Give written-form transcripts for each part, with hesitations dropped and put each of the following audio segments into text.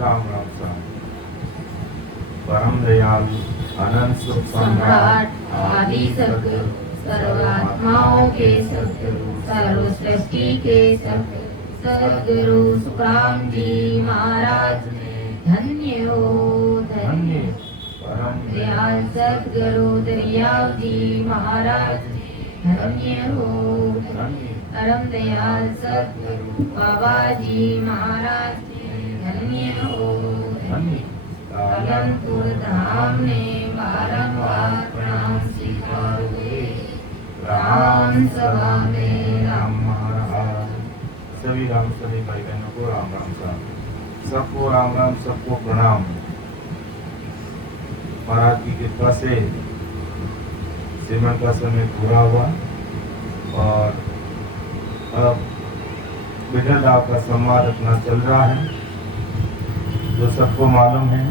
राम राम साहब। परम दयालु अनंत सुख सम्राट आदि सद्गुरु सर्वात्माओं के सद्गुरु सर्व सृष्टि के सद्गुरु सुखराम जी महाराज धन्य हो धन्य। परम दयाल सद्गुरु दरियाव जी महाराज धन्य हो धन्य। परम दयाल सद्गुरु बाबा जी महाराज धन्य हो धन्य। अनंतपुर धाम में बारंबार प्रणाम स्वीकार हुए। राम सभा में राम महाराज। सभी राम सभी भाई बहनों को राम राम साहब। सबको राम राम, सबको प्रणाम। महाराज की कृपा से सिमरन का समय पूरा हुआ और अब विठल राव का संवाद अपना चल रहा है। जो सबको मालूम है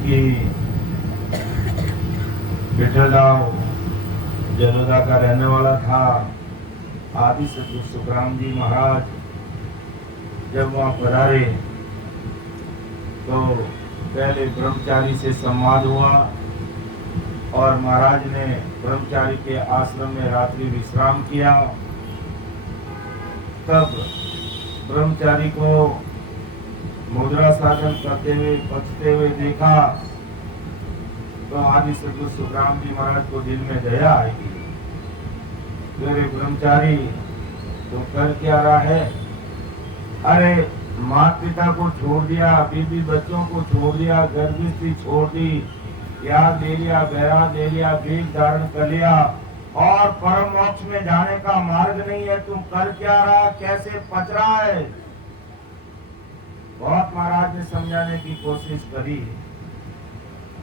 कि विठल राव जलोदा का रहने वाला था। आदि सद्गुरु सुखराम जी महाराज जब वहाँ पधारे तो पहले ब्रह्मचारी से संवाद हुआ और महाराज ने ब्रह्मचारी के आश्रम में रात्रि विश्राम किया। तब ब्रह्मचारी को मुद्रा साधन करते हुए बचते हुए देखा तो आदि सद्गुरु सुखराम जी महाराज को दिल में दया आएगी। मेरे ब्रह्मचारी तो कर क्या रहा है? अरे माता पिता को छोड़ दिया, बीबी बच्चों को छोड़ दिया, गर्भस्थी छोड़ दी, त्याग ले लिया, बैराग ले लिया, वेग धारण कर लिया और परम मोक्ष में जाने का मार्ग नहीं है। तुम कर क्या रहा, कैसे पच रहा है? बहुत महाराज ने समझाने की कोशिश करी।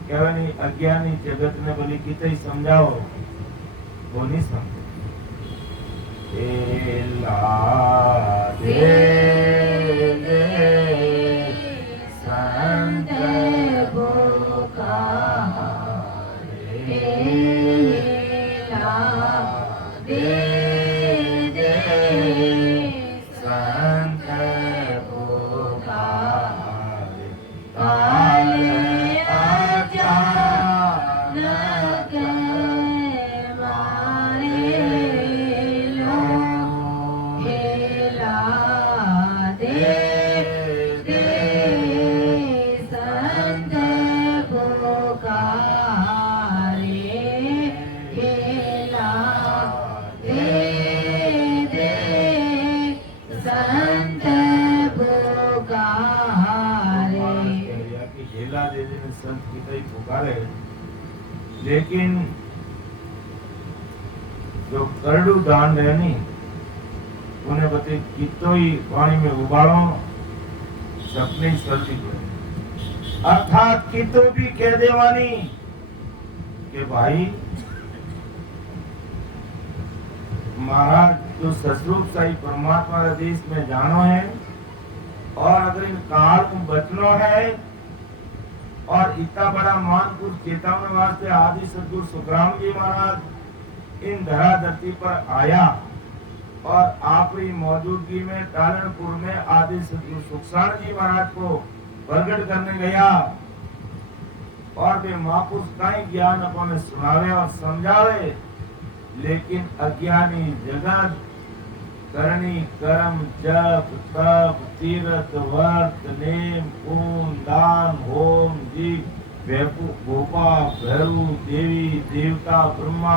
क्या नहीं, अज्ञानी जगत ने बोली कितने ही समझाओ, वो नहीं समझे। संत लेकिन जो करड़ू दान है नी उन्हें बते कितो ही पानी में उबालो सपने सर्दी को अर्थात कितो भी कह देवानी कि भाई महाराज जो ससरूप साई परमात्मा देश में जानो है और अगर इन काल को बचनो है और इतना बड़ा मानपुर चेतावनी वास्ते आदि सद्गुरु सुखराम जी महाराज इन धरा धरती पर आया और आपकी मौजूदगी में टालनपुर में आदि सद्गुरु सुखसाण जी महाराज को प्रकट करने गया और वे महापुरुष का ही ज्ञान अपने सुनावे और समझावे। लेकिन अज्ञानी जगत करणी कर्म जप तप तीर्थ व्रत नेम पून दान होम दीप गोपा भैरू देवी देवता ब्रह्मा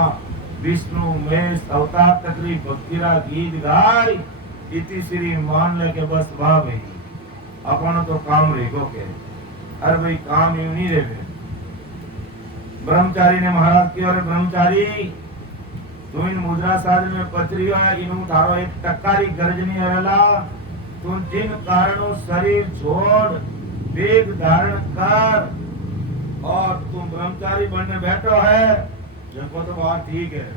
विष्णु महेश अवतार तकरी भक्तिरा गीत गाय इति श्री मान ले के बस वाह भाई अपन तो काम रेगो के। अरे भाई काम यूं नहीं रहे। ब्रह्मचारी ने महाराज की और ब्रह्मचारी तू इन मुद्रा साधन में पचरी है इन थारो एक टक्कारी गर्जनी रहेला। तुम जिन कारणों शरीर छोड़ वेग धारण कर और तुम ब्रह्मचारी बनने बैठो है देखो तो बात ठीक है।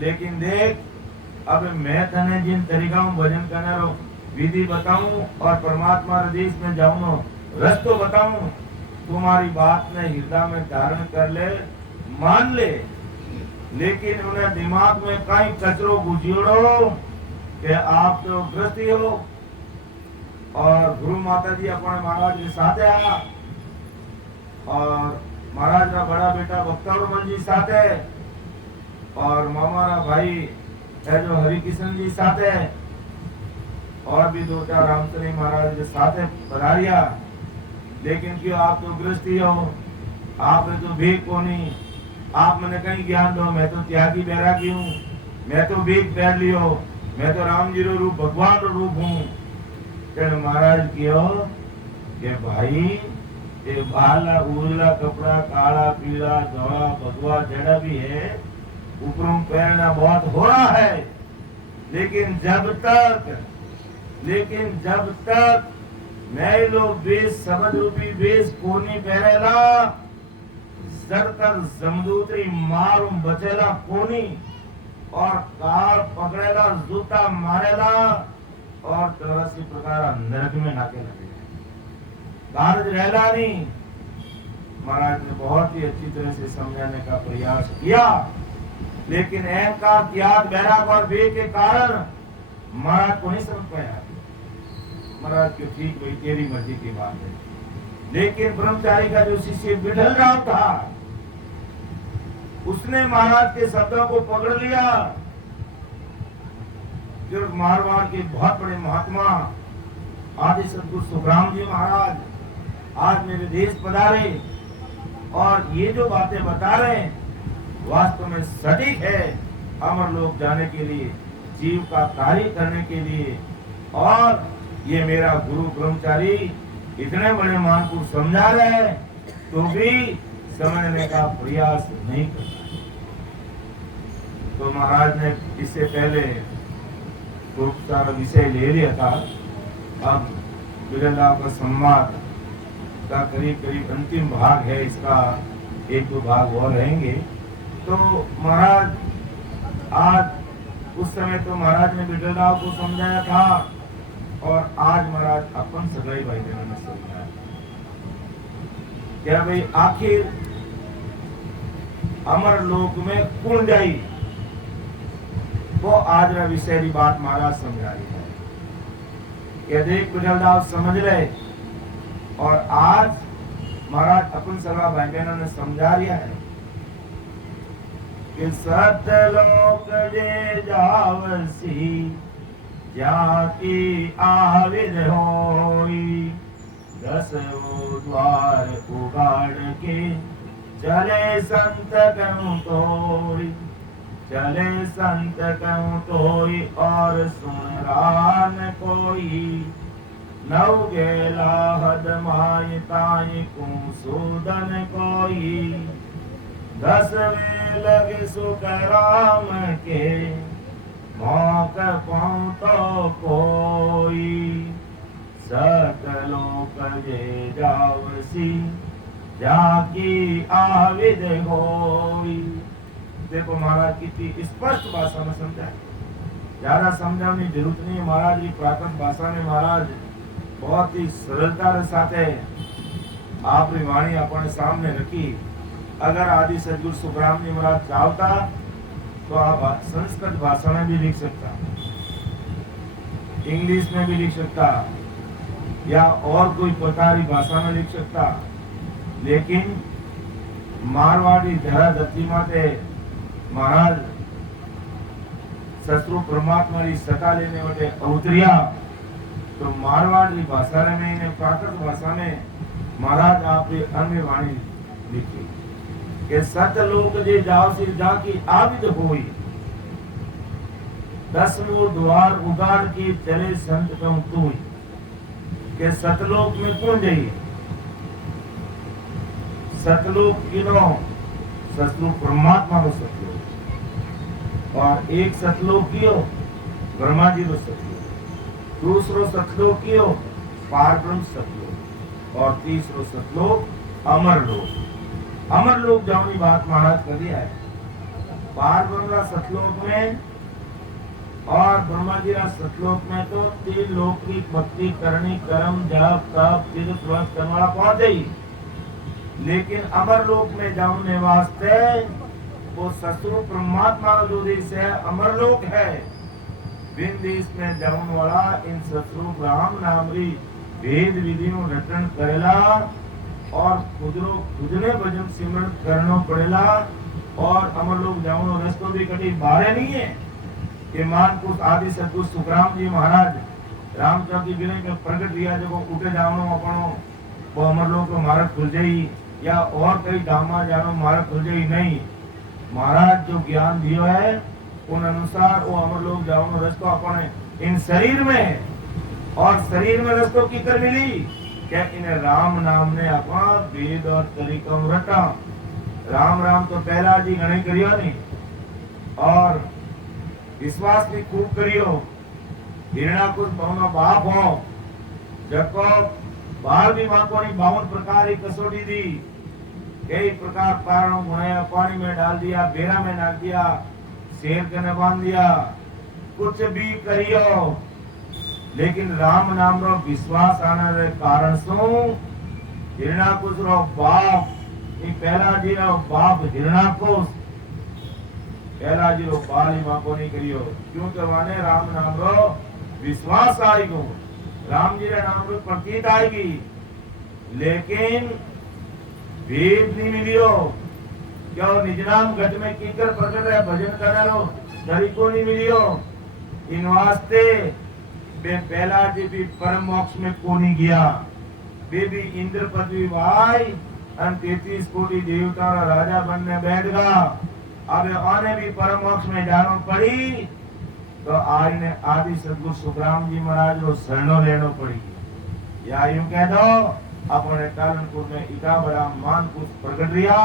लेकिन देख अब मैं तने जिन तरीका भजन करने रो विधि बताऊं और परमात्मा देश में जाऊं रस्तो बताऊं तुम्हारी बात ने हृदय में धारण कर ले मान ले। लेकिन उन्हें दिमाग में कहीं कचरो गुजियोड़ो कि आप तो ग्रस्ती हो और गुरु माता जी अपने महाराज के साथ आया और महाराज का बड़ा बेटा भक्तरमन जी साथ है और मामा भाई है जो हरि किशन जी साथ है और भी 2-4 रामचंद्र महाराज के साथ है पधारिया। लेकिन क्यों आप तो गृहस्थी हो, आपने तो भीख को नहीं, आप मैंने कहीं ज्ञान दो, मैं तो त्यागी बैरागी हूँ, मैं तो भीख पैर लियो, मैं तो राम जी रो रूप भगवान रो रूप हूँ। तेरे महाराज क्यों के भाई ये भाला उजला कपड़ा काला पीला धोला भगवा जड़ा भी है, ऊपरों पहनना बहुत हो रहा है, लेकिन जब तक मैं लोग बेस समझ रूपी बेस कोनी पहरेला जड़कर जमदूतरी मारूं बचेला कोनी और काल पकड़ेला जूता मारेला और 83 प्रकार नरक में नाके लगे कार्य रहला नहीं। महाराज ने बहुत ही अच्छी तरह से समझाने का प्रयास किया, लेकिन अहंकार त्याग बैराग और वे के कारण महाराज को नहीं समझ पाया। महाराज के ठीक भाई तेरी मर्जी की बात है, लेकिन ब्रह्मचारी का जो शिष्य बिठल राम था उसने महाराज के शब्दों को पकड़ लिया। फिर मारवाड़ के बहुत बड़े महात्मा आदि सदगुरु सुखराम जी महाराज आज मेरे देश पधारे और ये जो बातें बता रहे हैं वास्तव में सटीक है अमर लोक जाने के लिए, जीव का कार्य करने के लिए। और ये मेरा गुरु ब्रह्मचारी इतने बड़े महापुरुष समझा रहे हैं तो भी समझने का प्रयास नहीं करता। तो महाराज ने इससे पहले खूब सारा विषय ले लिया था। अब बिरला का संवाद का करीब अंतिम भाग है, इसका 1-2 भाग और रहेंगे। तो महाराज आज उस समय तो महाराज ने बिरला को समझाया था और आज महाराज अपन सगाई भाई बहनों ने समझाया क्या भाई आखिर अमर लोक में कौन जाई, वो आज ना विषय की बात महाराज समझा रही है कि देख बिरला समझ रहे और आज महाराज अपन सगा भाई बहनों ने समझा रिया है कि सतलोक जे जावसी जाति आविद होई, 10 द्वार उगाड़ के चले संत कहूँ तोई, चले संत कहूँ तोई और सुन रान कोई, नव गेला हद माय ताई को सूदन कोई, 10 वे लगे सुख राम के मौका पाऊं तो कोई, सकलोक जे जावसी जाकी आविद होई। देखो महाराज कितनी स्पष्ट भाषा में समझाए, ज्यादा समझाने की जरूरत नहीं है। महाराज की प्राकृत भाषा ने महाराज बहुत ही सरलता के साथ आपकी वाणी अपने सामने रखी। अगर आदि सदगुरु सुखराम जी महाराज चाहता तो आप संस्कृत भाषा में भी लिख सकता, इंग्लिश में भी लिख सकता या और कोई प्रकार की भाषा में लिख सकता, लेकिन मारवाड़ी धरा धरती माते महाराज शत्रु परमात्मा की सत्ता लेने वाले अवतरिया, तो मारवाड़ी भाषा में इन्हें प्राकृत भाषा में महाराज आप अन्य वाणी लिखी कि सतलोक जे जाओ सिर जाकी आविद होई, 10 द्वार उगाड़ के चले संत कहूं तोई। के सतलोक में कौन जाइए, सतलोक किनो सतलोक परमात्मा को सतलोक, और एक सतलोक कियो ब्रह्मा जी को सतलोक, दूसरो सतलोक कियो पारब्रह्म सतलोक, और तीसरो सतलोक अमर लोक। अमर लोक जाने की बात महाराज कर दिया है। पारब्रह्म सतलोक में और ब्रह्मा जी सतलोक में तो 3 लोक की भक्ति करनी, कर्म जप तप तीर्थ व्रत करने वाला पहुंचे ही, लेकिन अमर लोक में जाने वास्ते वो ससुर परमात्मा का जो देश है अमर लोक है, बिन देश में जाऊन वाला इन सतरूप राम नामरी भेद विधियों रटन करेला और खुदने भजन सिमरन करनो पड़ेला और अमर लोग जाऊनो रस्तो भी कटी बारे नहीं है कि मानपुर आदि सदगुरु सुखराम जी महाराज रामचंद्र जी विनय में प्रकट किया जो उठे जानो अपनो वो अमर लोग को मार्ग खुल जाई या और कई धामा जानो मार्ग खुल जाई नहीं। महाराज जो ज्ञान दियो है उन अनुसार वो अमर लोग जानो रस्तो अपने इन शरीर में और शरीर में रस्तो की कर मिली क्या इन्हें राम नाम ने अपना वेद और तरीका रटा। राम राम तो पहला जी घणे करियो नहीं और विश्वास भी खूब करियो। हिरणा कुछ बहुनो बाप हो जको बाल भी मां को 52 प्रकार की कसौटी दी कई प्रकार कारणों गुणाया पानी में डाल दिया बेरा में डाल दिया शेर कने बांध दिया कुछ भी करियो लेकिन राम नाम रो विश्वास आने रे कारण सु हिरणाकुश रो बाप पहला जी रो बाप हिरणाकुश पहला जी रो बाल मां को नहीं करियो क्यों तो माने राम नाम रो विश्वास आएगो राम जी रे नाम रो प्रतीत आएगी लेकिन भेद नहीं मिलियो क्यों निज नाम घट में कीकर प्रकट है भजन करने रो तरीको नहीं मिलियो इन वास्ते बे पहला जी भी परम मोक्ष में कोनी गया वे भी इंद्र पदवी वाई अन 33 कोटि देवता राजा बनने बैठ गया अब आने भी परम मोक्ष में जानो पड़ी तो आज ने आदि सदगुरु सुखराम जी महाराज को शरणो लेनो पड़ी या यूं कह दो अपने कालनपुर में इतना बड़ा मान कुछ प्रकट रिया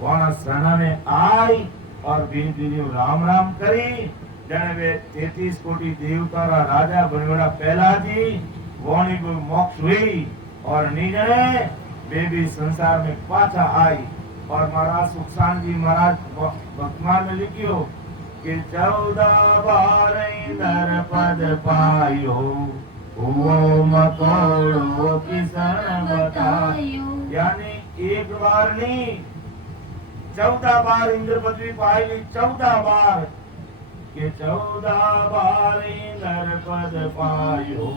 वहां शरण ने आई और बीन दीदी राम राम करी जने वे 33 कोटि देवता राजा बनवेड़ा पहला जी वाणी को मोक्ष हुई और नीजने वे भी संसार में पाछा आई और महाराज सुखसान जी महाराज वर्तमान में लिखियो कि 14 बार इंदर पद पायो वो मकोड़ो किसन बतायो यानी एक बार नहीं 14 बार इंद्र पदवी पाई 14 बार के 14 बार इंदर पद पायो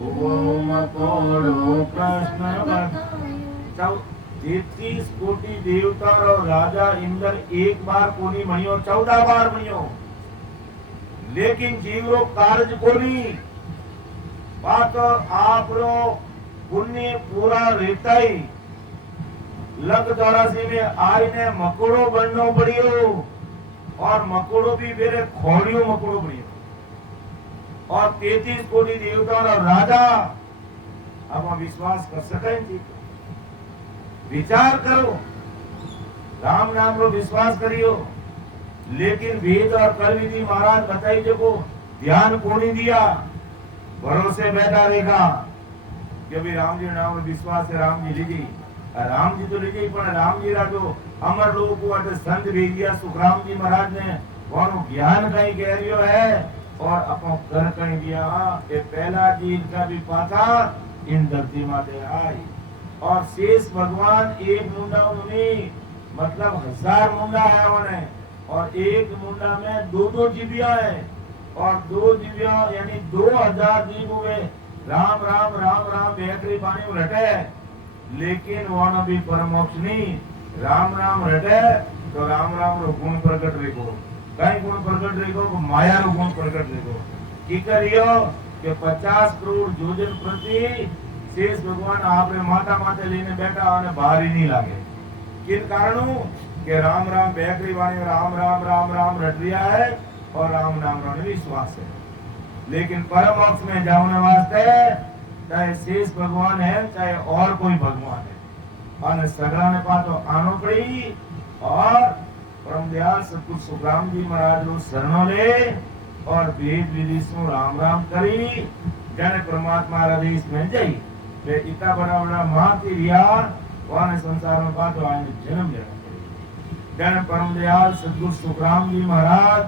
वो मकोड़ो कृष्ण बतायो 33 कोटि देवता और राजा इंद्र एक बार कोनी बनियो 14 बार बनियो लेकिन जीवरो कार्य कोनी बात आप रो पुण्य पूरा रहता ही लग 84 में आई ने मकोड़ो बननो पड़ियो और मकोड़ो भी मेरे खोड़ियो मकोड़ो पड़ियो और 33 कोटि देवता और राजा अब हम विश्वास कर सके जी विचार करो राम नाम रो विश्वास करियो लेकिन वेद और कल विधि महाराज बताई जो ध्यान कोनी दिया भरोसे बैठा रहेगा कि भी राम जी नाम विश्वास है राम जी लीजिए राम जी तो लीजिए पर राम जी रा जो अमर लोगों को अटे संत भेज दिया सुखराम जी महाराज ने वहां ज्ञान कहीं कह रियो है और अपन कर कहीं दिया ये पहला जी इनका भी पाता इन धरती माते आई और शेष भगवान एक मुंडा उन्हीं मतलब 1000 मुंडा है उन्हें और एक मुंडा में 2-2 जीविया है और 2 जीविया यानी 2000 जीव हुए राम राम राम राम बेहतरी पानी में रटे लेकिन वहां भी परमोक्ष नहीं राम राम रटे तो राम राम रो गुण प्रकट रेगो कई गुण प्रकट रेगो माया रो गुण प्रकट रेगो की करियो कि 50 करोड़ योजन प्रति शेष भगवान आपने माता माते लेने बैठा और बाहर ही नहीं लागे किन कारणों के राम राम बेकरी वाणी राम राम राम राम रट रिया है और राम नाम रो विश्वास है लेकिन परम मोक्ष में जाने वास्ते चाहे शेष भगवान है चाहे और कोई भगवान है और सगड़ा ने पा तो आनो पड़ी और परम दयाल सतगुरु सुखराम जी महाराज रो शरणो ले और वेद विधि सु राम राम करी जने परमात्मा आदेश में जाई वे इतना बड़ा बड़ा महाती रिया वाने संसार में पा तो आने जन्म लेना पड़ी जने परम दयाल सतगुरु सुखराम जी महाराज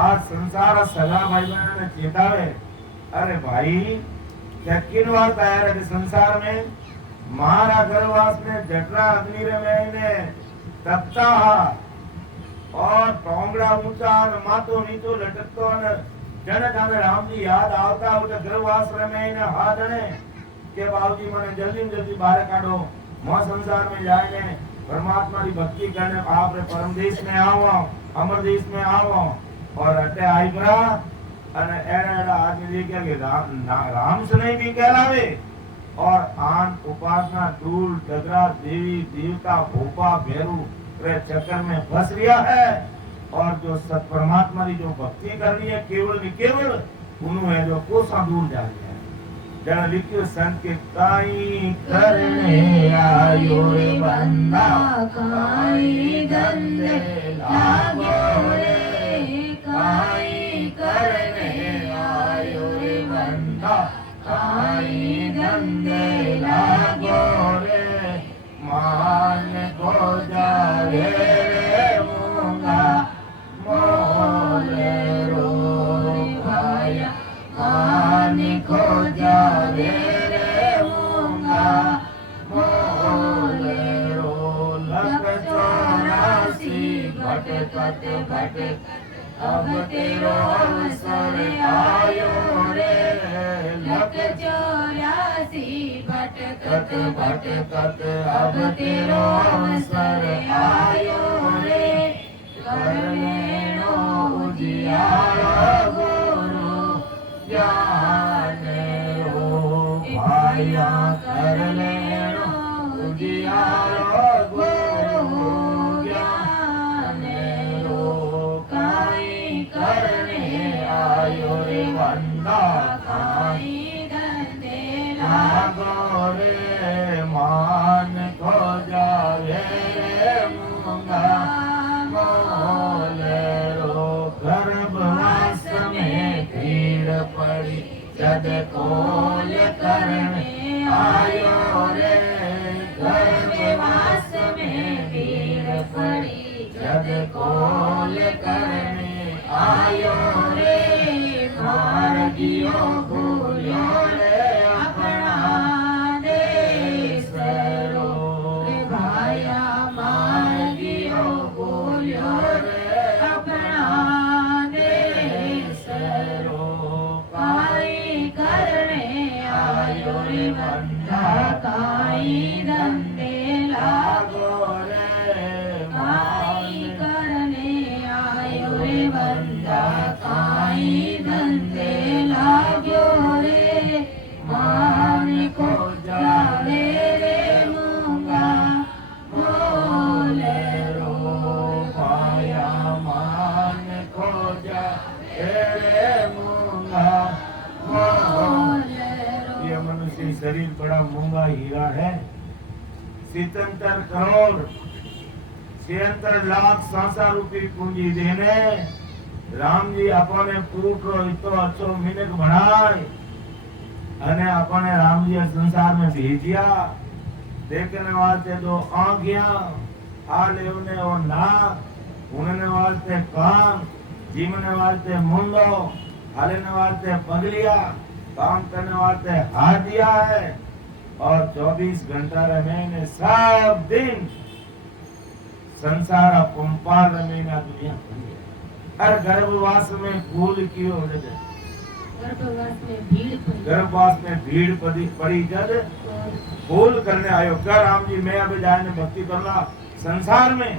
आज संसार सगा भाई बहन ने चेतावे अरे भाई क्या किन बात आया रे संसार में मारा गर्भवास में जटरा अग्नि रे मैंने तपता और टोंगड़ा ऊंचा और माथो नीचो लटकतो और जने जाने राम जी याद आवता उठे गर्भाश्रम में ने हाथने के बाबूजी मने जल्दी जल्दी बाहर काढो मो संसार में जाए ने परमात्मा की भक्ति करने आपरे परम देश में आवो अमर देश में आवो और अटे आई बरा अने एड़ा आदमी लेके के राम से नहीं भी कहलावे और आन उपासना दूल डगरा देवी देवता भोपा भैरू रे चक्कर में फंस रिया है और जो सत परमात्मा की जो भक्ति करनी है केवल नहीं केवल उन्हों है जो कोसा दूर जा रही है जन लिखियो संत के काई करने आयो रे बंदा काई धंधे लाग्यो रे काई करने आयो रे बंदा काई धंधे लाग्यो रे मान को जावे रे मूंगा मोले रो भाया मान को जावे रे मूंगा मोले रो लख 84 भटकत भटक अब तेरो अवसर आयो रे लख 84 भटकत भटकत अब तेरो अवसर आयो रे कर लेनो उजियारो गुरु ज्ञान रो भाया कर लेनो उजियारो गुरु ज्ञान रो काई करने आयो रे बंदा काई धंधे लागो रे मान को जावे रे मूंगा मोले रो गर्भवास में भीड़ पड़ी जद कोल करने आयो रे गर्भवास में भीड़ पड़ी जद कोल करने आयो रे मार्गियो भूलियो रे अपना देश रो रे भाया मार्गियो भूलियो रे अपना देश रो काई करने आयो रे बंदा काई धंधे लागो रे काई करने आयो रे बंदा काई धंधे लाग्यो रे मान को जावे रे मूंगा मोले रो भाया मान को जावे रे मूंगा मोले रो ये मनुष्य शरीर बड़ा मूंगा हीरा है 77 करोड़ 76 लाख संसार रूपी पूंजी देने राम जी अपने पूरो इतो अच्छो मिनक बनाए अने अपने राम जी संसार में भेजिया देखने वास्ते दो आंखियां आले उन्हें वो नाक उन्हें वास्ते कान जीवने वास्ते मुंडो हालेने वास्ते पगलिया काम करने वास्ते हाथ दिया है और 24 घंटा रमेने सब दिन संसार पंपाल रमेना दुनिया हर गर्भवास में फूल क्यों हो जाए गर्भवास में भीड़ पड़ी जद फूल करने आयो कर राम जी मैं अभी जाने भक्ति करना संसार में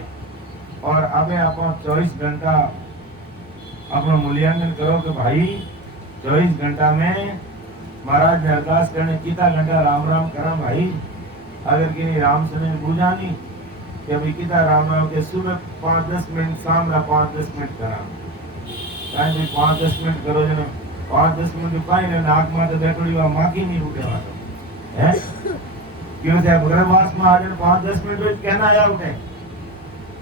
और अबे अपन 24 घंटा अपना मूल्यांकन करो कि भाई 24 घंटा में महाराज ने अरदास करने कितना घंटा राम राम करा भाई अगर कि राम से नहीं बुझानी कि अभी कितना राम राम के सुबह 5-10 मिनट शाम का 5-10 मिनट करा कहीं भी 5-10 मिनट करो जने 5-10 मिनट कहीं ने नाक में तो बैठोड़ी वा माखी नहीं उठे वाला है क्यों थे गर्भवास में आज 5-10 मिनट कहना आया उठे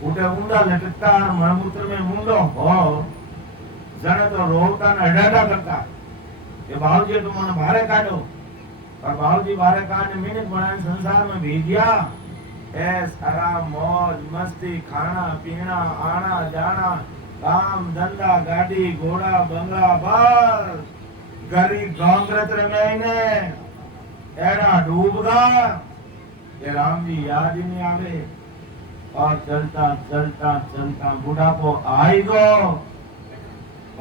उठे ऊंधा लटकता और मलमूत्र में मुंडो हो जने तो रोता न अडाडा करता ये बाबूजी तुमने बाहर काटो और बाबूजी बाहर काट मिनट बनाए संसार में भेजिया ऐस आराम मौज मस्ती खाना पीना आना जाना काम धंधा गाड़ी घोड़ा बंगला बार गरी गांगरत रमेने एड़ा डूबगा ये राम जी याद ही नहीं आवे और चलता चलता चलता बुढ़ापो आई गो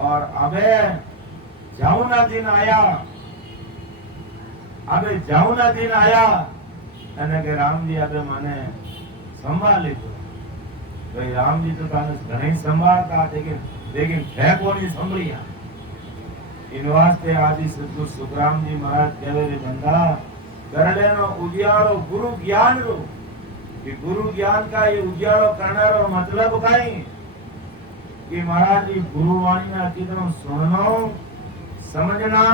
और अबे जाऊना दिन आया અને કે રામજી આપણે મને સંભાળ લીધો ભાઈ રામજી તો તાને ઘણી સંભાળતા लेकिन है कोनी संभलिया इन वास्ते आदि सद्गुरु सुखराम जी महाराज कहवे रे बंदा करडे नो उजियारो गुरु ज्ञान रो कि गुरु ज्ञान का ये उजियारो करनारो मतलब काई कि महाराज जी गुरु वाणी ना कितनो सुनना समझना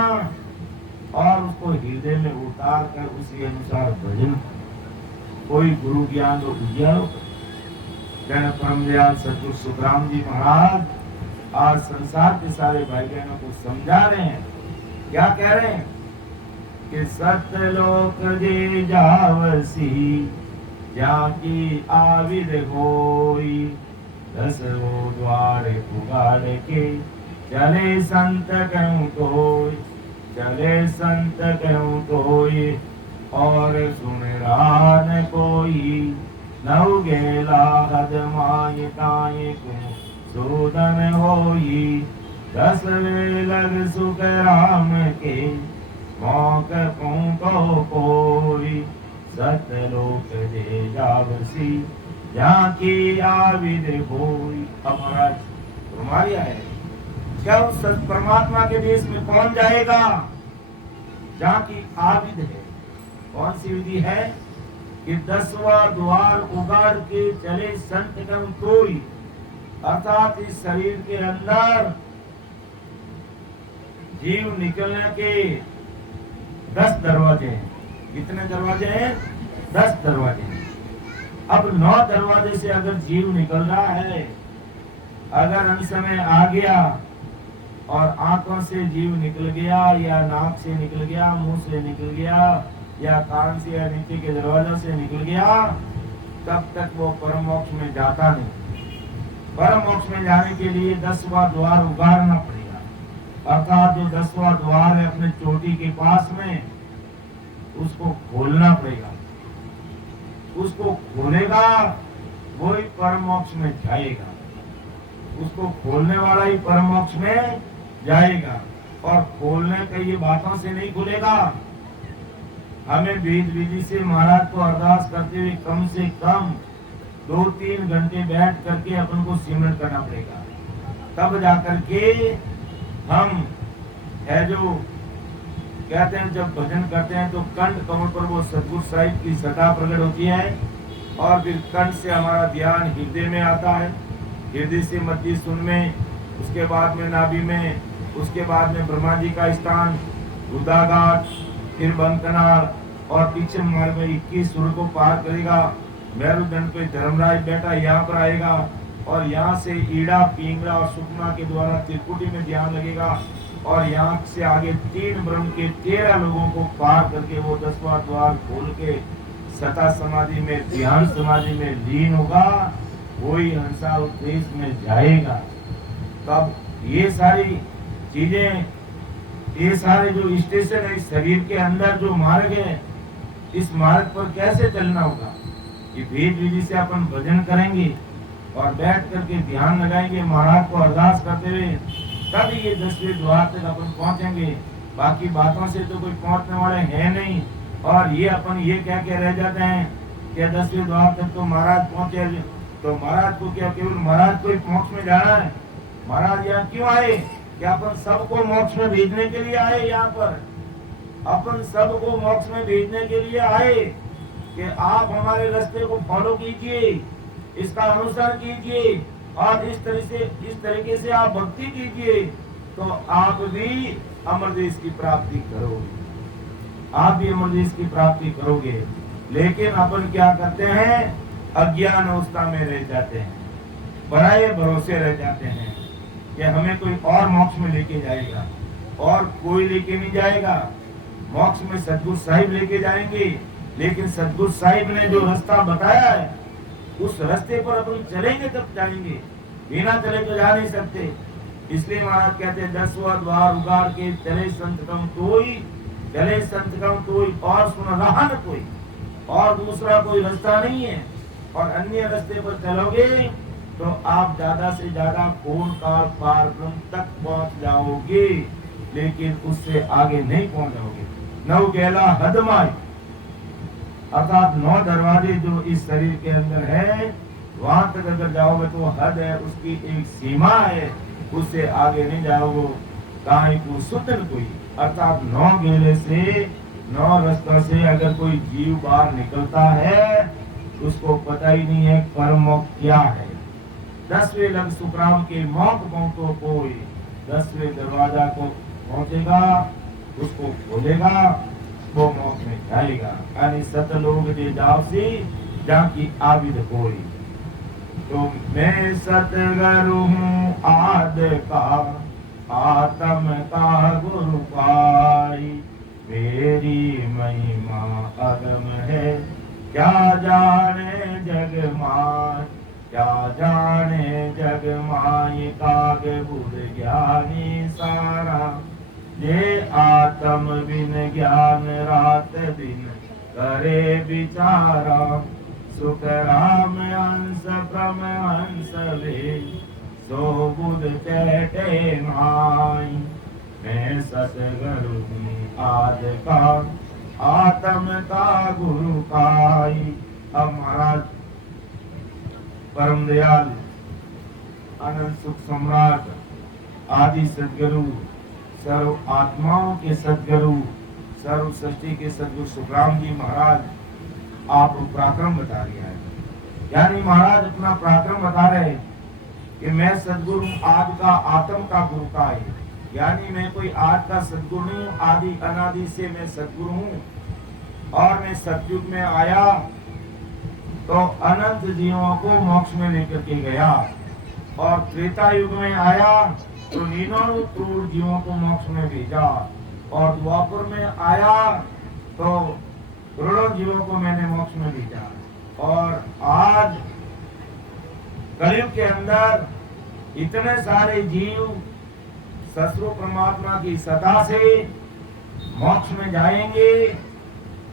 और उसको हृदय में उतार कर उसी अनुसार भजन कोई गुरु ज्ञान तो उजियारो जन परम दयाल सद्गुरु सुखराम जी महाराज आज संसार के सारे भाई बहनों को समझा रहे हैं क्या कह रहे हैं कि सत्यलोक जे जावसी जाकी आविद होई दसो द्वार पुगाड़ के चले संत कहूँ कोई चले संत कहूँ कोई और सुन रहा न कोई नव गेला हद माय ताये को सूदन होई दस लग सुख राम के मौक को कोई सतलोक दे जावसी जहाँ की आविद होई। हमारा हमारी है क्या उस परमात्मा के देश में कौन जाएगा जहाँ की आविद है। कौन सी विधि है कि 10वां द्वार उगाड़ के चले संत कम कोई अर्थात इस शरीर के अंदर जीव निकलने के 10 दरवाजे हैं। कितने दरवाजे हैं? 10 दरवाजे हैं। अब 9 दरवाजे से अगर जीव निकल रहा है, अगर अंत समय आ गया और आंखों से जीव निकल गया या नाक से निकल गया, मुंह से निकल गया या कान से या नीचे के दरवाजों से निकल गया, तब तक वो परम मोक्ष में जाता नहीं। परम मोक्ष में जाने के लिए 10वां द्वार उगाड़ना पड़ेगा। अर्थात जो 10वां द्वार है अपने चोटी के पास में, उसको खोलना पड़ेगा। उसको खोलेगा वही परम मोक्ष में जाएगा। उसको खोलने वाला ही परम मोक्ष में जाएगा। और खोलने का ये बातों से नहीं खुलेगा। हमें बीज विधि से महाराज को अरदास करते हुए कम से कम 2-3 घंटे बैठ करके अपन को सिमरन करना पड़ेगा। तब जाकर के हम है जो कहते हैं, जब भजन करते हैं तो कंठ कमल पर वो सतगुरु साहिब की सदा प्रकट होती है और फिर कंठ से हमारा ध्यान हृदय में आता है, हृदय से मध्य सुन में, उसके बाद में नाभि में, उसके बाद में ब्रह्मा जी का स्थान रुद्राघाट, फिर बंकनाल और पीछे मार्ग में 21 सुर को पार करेगा। मेरुदंड पे धर्मराज बैठा यहाँ पर आएगा और यहाँ से ईड़ा, पिंगला और सुखना के द्वारा त्रिकुटी में ध्यान लगेगा और यहाँ से आगे 3 ब्रह्म के 13 लोगों को पार करके वो 10वां द्वार खोल के सता समाधि में, ध्यान समाधि में लीन होगा, वही हंसा उस देश में जाएगा। तब ये सारी चीजें, ये सारे जो स्टेशन है इस शरीर के अंदर जो मार्ग है, इस मार्ग पर कैसे चलना होगा, ये भेद विधि से अपन भजन करेंगे और बैठ करके ध्यान लगाएंगे महाराज को अरदास करते हुए, तब ये 10वें द्वार तक अपन पहुंचेंगे। बाकी बातों से तो कोई पहुंचने वाले हैं नहीं। और ये अपन ये कह के रह जाते हैं कि 10वें द्वार तक तो महाराज पहुंचे, तो महाराज को क्या केवल महाराज को ही मोक्ष में जाना है? महाराज यहाँ क्यों आए? कि अपन सबको मोक्ष में भेजने के लिए आए। यहाँ पर अपन सबको मोक्ष में भेजने के लिए आए कि आप हमारे रास्ते को फॉलो कीजिए, इसका अनुसरण कीजिए और इस तरीके से आप भक्ति कीजिए तो आप भी अमरदेश की प्राप्ति करोगे। आप भी अमरदेश की प्राप्ति करोगे। लेकिन अपन क्या करते हैं? अज्ञान अवस्था में रह जाते हैं, पराये भरोसे रह जाते हैं कि हमें कोई और मोक्ष में लेके जाएगा, और कोई लेके नहीं जाएगा। मोक्ष में सतगुरु साहिब लेके जाएंगे, लेकिन सतगुरु साहिब ने जो रास्ता बताया है उस रास्ते पर अपन चलेंगे तब जाएंगे, बिना चले तो जा नहीं सकते। इसलिए महाराज कहते हैं 10वां द्वार उगाड़ के चले संत कम कोई, चले संत कम कोई और सुन रहा न कोई, और दूसरा कोई रास्ता नहीं है। और अन्य रास्ते पर चलोगे तो आप ज्यादा से ज्यादा पूर्ण काल पार ब्रह्म तक पहुंच जाओगे, लेकिन उससे आगे नहीं पहुंच जाओगे। नव गेला हदमाई, अर्थात 9 दरवाजे जो इस शरीर के अंदर है, वहां तक अगर जाओगे तो हद है, उसकी एक सीमा है, उससे आगे नहीं जाओगे। काई को सुतन कोई, अर्थात 9 गेले से 9 रास्तों से अगर कोई जीव बाहर निकलता है, उसको पता ही नहीं है परम मोक्ष क्या है। 10वें लग सुखराम के मोक्ष पहुंचो कोई, 10वें दरवाजा को पहुंचेगा, उसको खोलेगा, वो मोक्ष में जाएगा। यानी सतलोक दे जावसी जहाँ की आबिद कोई। तो मैं सतगुरु हूँ आद का, आत्म का गुरु पाई, मेरी महिमा अगम है, क्या जाने जग मान, क्या जाने जग माई, काग बुध ज्ञानी सारा, ये आत्म बिन ज्ञान रात दिन करे विचारा, सुख राम अंश परमहंस वे, सो बुध चैटे माई, मैं सतगुरु हूँ आद का, आत्म का गुरु पाई। अब महाराज परम दयाल आनंद सुख सम्राट आदि सदगुरु, सर्व आत्माओं के सदगुरु, सर्व सृष्टि के सदगुरु सुखराम जी महाराज आप पराक्रम बता रहे हैं। यानी महाराज अपना पराक्रम बता रहे हैं कि मैं सदगुरु आदि का, आत्म का गुरु का है। यानी मैं कोई आज का सदगुरु नहीं हूँ, आदि अनादि से मैं सदगुरु हूँ। और मैं सतयुग में आया तो अनंत जीवों को मोक्ष में लेकर के गया, और त्रेता युग में आया तो निन्यानवे करोड़ जीवों को मोक्ष में भेजा, और द्वापर में आया तो करोड़ों जीवों को मैंने मोक्ष में भेजा। और आज कलयुग के अंदर इतने सारे जीव ससुर परमात्मा की सदा से मोक्ष में जाएंगे,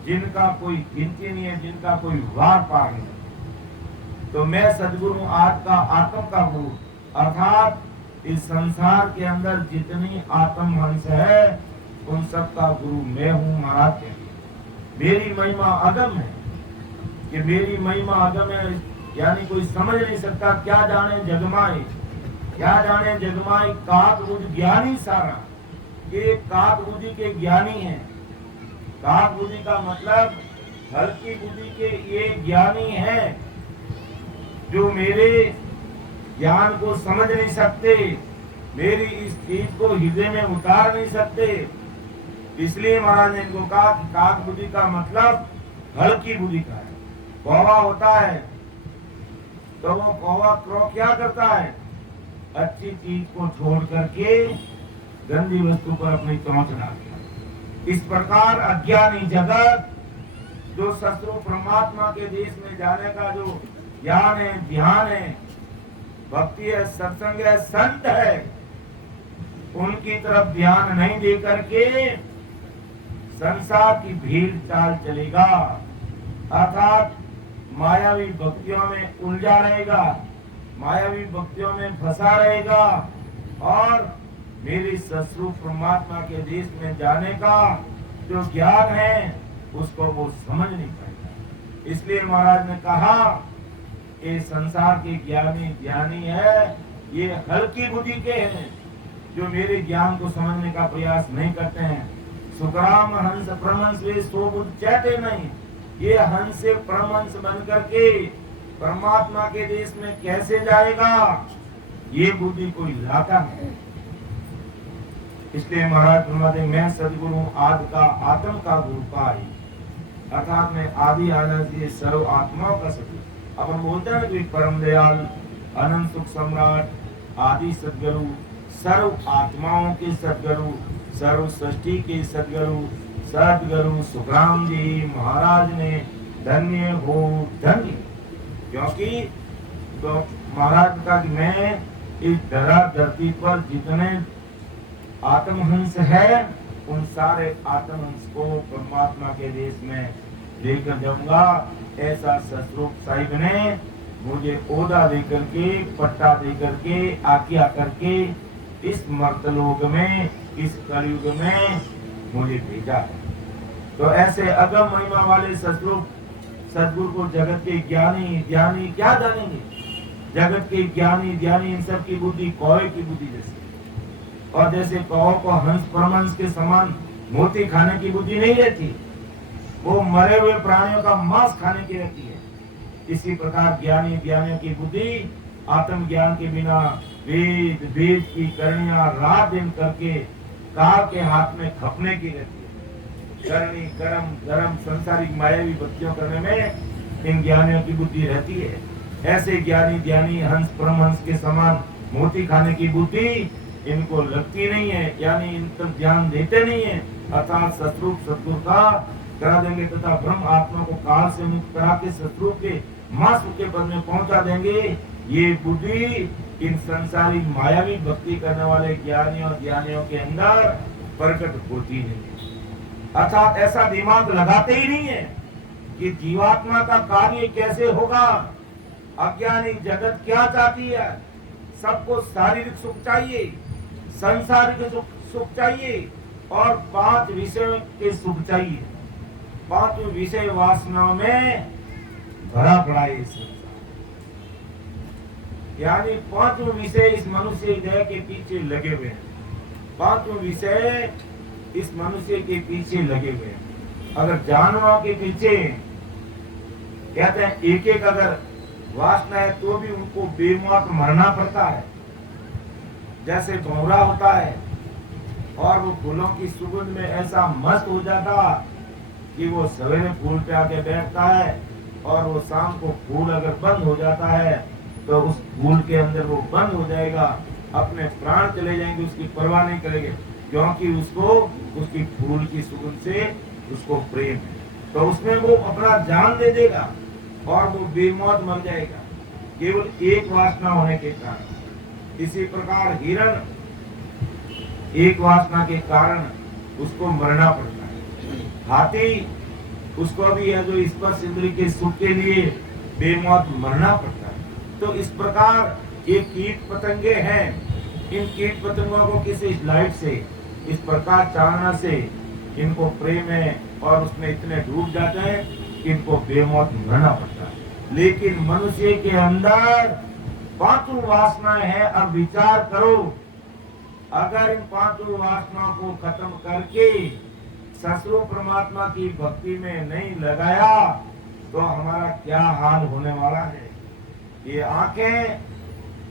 जिनका कोई गिनती नहीं है, जिनका कोई वार पार नहीं। तो मैं सदगुरु आज का, आत्म का गुरु, अर्थात इस संसार के अंदर जितनी आत्म हंस है उन सब का गुरु मैं हूँ महाराज के। मेरी महिमा अगम है, कि मेरी महिमा अगम है, यानी कोई समझ नहीं सकता। क्या जाने जगमाई, क्या जाने जगमाई, काक बुध ज्ञानी सारा, ये काक बुद्धि के ज्ञानी है। काक बुद्धि का मतलब हल्की बुद्धि के ये ज्ञानी है, जो मेरे ज्ञान को समझ नहीं सकते, मेरी इस चीज को हृदय में उतार नहीं सकते। इसलिए महाराज ने इनको कहा कि काक बुद्धि का मतलब हल्की बुद्धि का है। कौवा होता है तो वो कौवा क्रो क्या करता है, अच्छी चीज को छोड़ करके गंदी वस्तु पर अपनी चोंच डालता है। इस प्रकार अज्ञानी जगत जो शत्रु परमात्मा के देश में जाने का जो ज्ञान है, ध्यान है, भक्ति है, सत्संग है, संत है, उनकी तरफ ध्यान नहीं दे करके संसार की भीड़ चाल चलेगा, अर्थात मायावी भक्तियों में उलझा रहेगा, मायावी भक्तियों में फंसा रहेगा, और मेरी शत्रु परमात्मा के देश में जाने का जो ज्ञान है उसको वो समझ नहीं पाएगा। इसलिए महाराज ने कहा ये संसार के ज्ञानी है, ये हल्की बुद्धि के हैं, जो मेरे ज्ञान को समझने का प्रयास नहीं करते हैं। सुखराम हंस परमहंस वे सो बुद्ध चैते नहीं, ये हंस से परमहंस बन करके परमात्मा के देश में कैसे जाएगा, ये बुद्धि कोई लाता है। इसलिए महाराज फरमाते मैं सदगुरु आदि का, आत्म का गुरु पाई, अर्थात मैं आदि आनंद सर्व आत्माओं का सदगुरु। अपन बोलते हैं कि परम दयाल अनंत सुख सम्राट आदि सदगुरु, सर्व आत्माओं के सदगुरु, सर्व सृष्टि के सदगुरु, सदगुरु सुखराम जी महाराज ने धन्य हो धन्य, क्योंकि तो महाराज का मैं इस धरती पर जितने आत्महंस है उन सारे आत्महंस को परमात्मा के देश में लेकर जाऊंगा। ऐसा सतरूप साहिब ने मुझे ओदा देकर के, पट्टा देकर के, आज्ञा करके इस मर्तलोक में, इस कलयुग में मुझे भेजा है। तो ऐसे अगम महिमा वाले सतरूप सदगुरु को जगत के ज्ञानी ज्ञानी क्या जानेंगे? जगत के ज्ञानी ज्ञानी इन सब की बुद्धि कौवे की बुद्धि जैसी, और जैसे कौवे को हंस परमहंस के समान मोती खाने की बुद्धि नहीं रहती, वो मरे हुए प्राणियों का मांस खाने की रहती है। इसी प्रकार ज्ञानी ज्ञानियों की बुद्धि आत्म ज्ञान के बिना वेद वेद की करणियां रात दिन करके काल के हाथ में खपने की रहती है। करनी कर्म धर्म संसारिक मायावी भक्तियों करने में इन ज्ञानियों की बुद्धि रहती है। ऐसे ज्ञानी ज्ञानी हंस परमहंस के समान मोती खाने की बुद्धि इनको लगती नहीं है, यानी इन पर ध्यान देते नहीं है। अर्थात सतरूप सतगुरु का करा देंगे तथा ब्रह्म आत्मा को काल से मुक्त करा के सतरूप के मास्क के पद में पहुंचा देंगे। ये बुद्धि इन संसारिक मायावी भक्ति करने वाले ज्ञानियों ज्ञानियों के अंदर प्रकट होती नहीं। अर्थात ऐसा दिमाग लगाते ही नहीं है कि जीवात्मा का कार्य कैसे होगा। अज्ञानी जगत क्या चाहती है? सबको शारीरिक सुख चाहिए, संसारिक सुख चाहिए और 5 विषयों के सुख चाहिए। 5 विषय वासनाओं में भरा पड़ा है संसार, यानी 5 विषय इस मनुष्य हृदय के पीछे लगे हुए हैं। 5 विषय इस मनुष्य के पीछे लगे हुए हैं। अगर जानवरों के पीछे कहते हैं एक एक अगर वासना है तो भी उनको बेमौत मरना पड़ता है। जैसे भौरा होता है और वो फूलों की सुगंध में ऐसा मस्त हो जाता कि वो सवेरे फूल पे आके बैठता है और वो शाम को फूल अगर बंद हो जाता है तो उस फूल के अंदर वो बंद हो जाएगा, अपने प्राण चले जाएंगे, उसकी परवाह नहीं करेंगे, क्योंकि उसको उसकी फूल की सुगंध से उसको प्रेम है। तो उसमें वो अपना जान दे देगा और वो बेमौत मर जाएगा केवल एक वासना होने के कारण। इसी प्रकार हिरण एक वासना के कारण उसको मरना पड़ता है। हाथी उसको भी है जो स्पर्श इंद्रिय के सुख के लिए बेमौत मरना पड़ता है। तो इस प्रकार ये कीट पतंगे हैं, इन कीट पतंगों को किसी लाइट से इस प्रकार चालना से इनको प्रेम है और उसमें इतने डूब जाते हैं कि इनको बेमौत मरना पड़ता है। लेकिन मनुष्य के अंदर 5 वासनाएं हैं। अब विचार करो, अगर इन 5 वासनाओं को खत्म करके सतरूप परमात्मा की भक्ति में नहीं लगाया तो हमारा क्या हाल होने वाला है। ये आंखें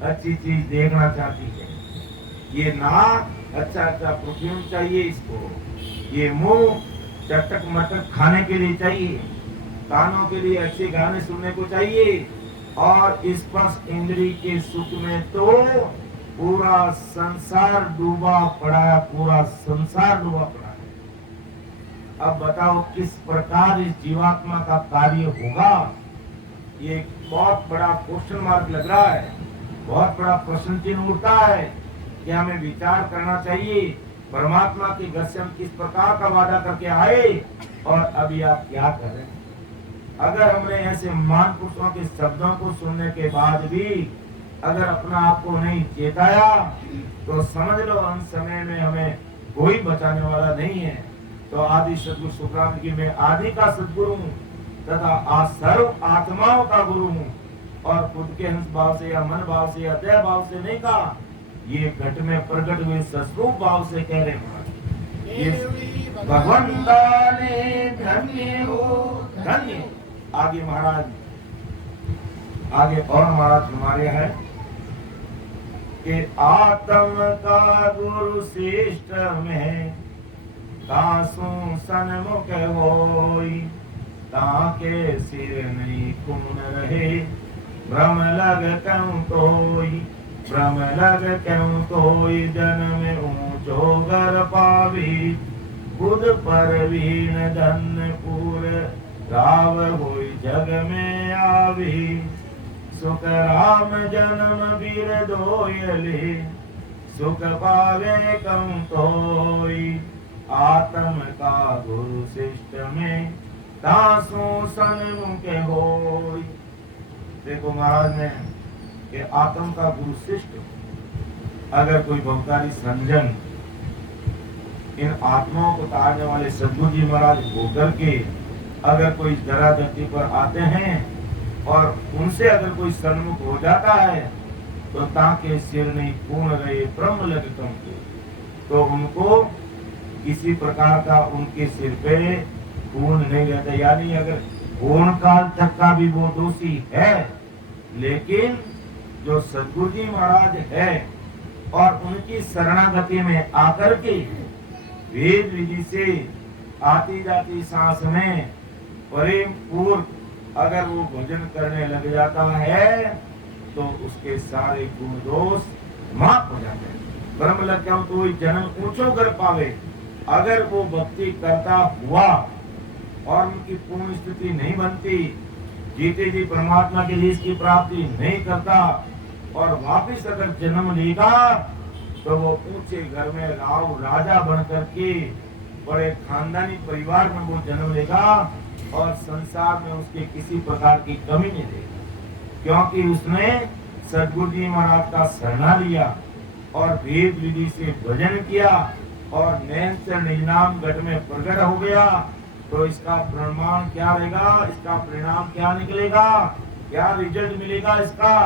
अच्छी चीज देखना चाहती है, ये नाक अच्छा अच्छा परफ्यूम चाहिए इसको, ये मुंह चटक मटक खाने के लिए चाहिए, कानों के लिए अच्छे गाने सुनने को चाहिए, और स्पर्श इंद्रिय के सुख में तो पूरा संसार डूबा पड़ा है, पूरा संसार डूबा पड़ा है। अब बताओ किस प्रकार इस जीवात्मा का कार्य होगा। ये बहुत बड़ा क्वेश्चन मार्क लग रहा है, बहुत बड़ा प्रश्न चिन्ह उठता है कि हमें विचार करना चाहिए परमात्मा के घर से हम किस प्रकार का वादा करके आए और अभी आप क्या कर रहे हैं। अगर हमने ऐसे महान पुरुषों के शब्दों को सुनने के बाद भी अगर अपना आप को नहीं चेताया तो समझ लो अंत समय में हमें कोई बचाने वाला नहीं है। तो आदि सदगुरु सुखराम की मैं आदि का सदगुरु हूँ तथा सर्व आत्माओं का गुरु हूँ, और खुद के हंस भाव से या मन भाव से या दया भाव से नहीं कहा, ये घट में प्रकट हुए सस्वरूप भाव से कह रहे हैं। भगवंता ने धन्य हो धन्य। आगे महाराज आगे और महाराज हमारे है कि आत्म का गुरु श्रेष्ठ में दासों सन्मुख होई, ताके सिर नहीं खून रहे भ्रम लग क्यों कोई, भ्रम लग क्यों कोई जन्म ऊंचो घर पावी, खुद परवीन धन पूर राव होई जग में आवी, सुख राम जन्म वीर दोयले, सुख पावे कम तोई, आत्म का गुरु शिष्ट में तासु सन्मुखे होई। देखो महाराज ने कि आत्म का गुरु शिष्ट अगर कोई बहुकारी संजन इन आत्माओं को तारने वाले सद्गुरु जी महाराज होकर के अगर कोई जरा धरती पर आते हैं और उनसे अगर कोई सन्मुख हो जाता है तो ताके सिर नहीं पूर्ण रहे ब्रह्म लगतम को, तो उनको किसी प्रकार का उनके सिर पे पूर्ण नहीं रहता। यानी अगर पूर्ण काल तक का भी वो दोषी है, लेकिन जो सद्गुरु जी महाराज है और उनकी शरणागति में आकर के वेद विधि से आती जाती सांस में प्रेम पूर्व अगर वो भोजन करने लग जाता है तो उसके सारे गुण दोष माफ हो जाते हैं। ब्रह्म लक्ष्य तो वही जन्म ऊंचो कर पावे। अगर वो भक्ति करता हुआ और उनकी पूर्ण स्थिति नहीं बनती, जीते जी परमात्मा के लिए इसकी प्राप्ति नहीं करता और वापिस अगर जन्म लेगा तो वो ऊंचे घर में राजा बन करके बड़े खानदानी परिवार में वो जन्म लेगा और संसार में उसके किसी प्रकार की कमी नहीं देगा, क्योंकि उसने सद्गुरु जी महाराज का शरणा लिया और वेद विधि से भजन किया और नैन से निजनाम घट में प्रकट हो गया। तो इसका प्रमाण क्या रहेगा, इसका परिणाम क्या निकलेगा, क्या रिजल्ट मिलेगा इसका,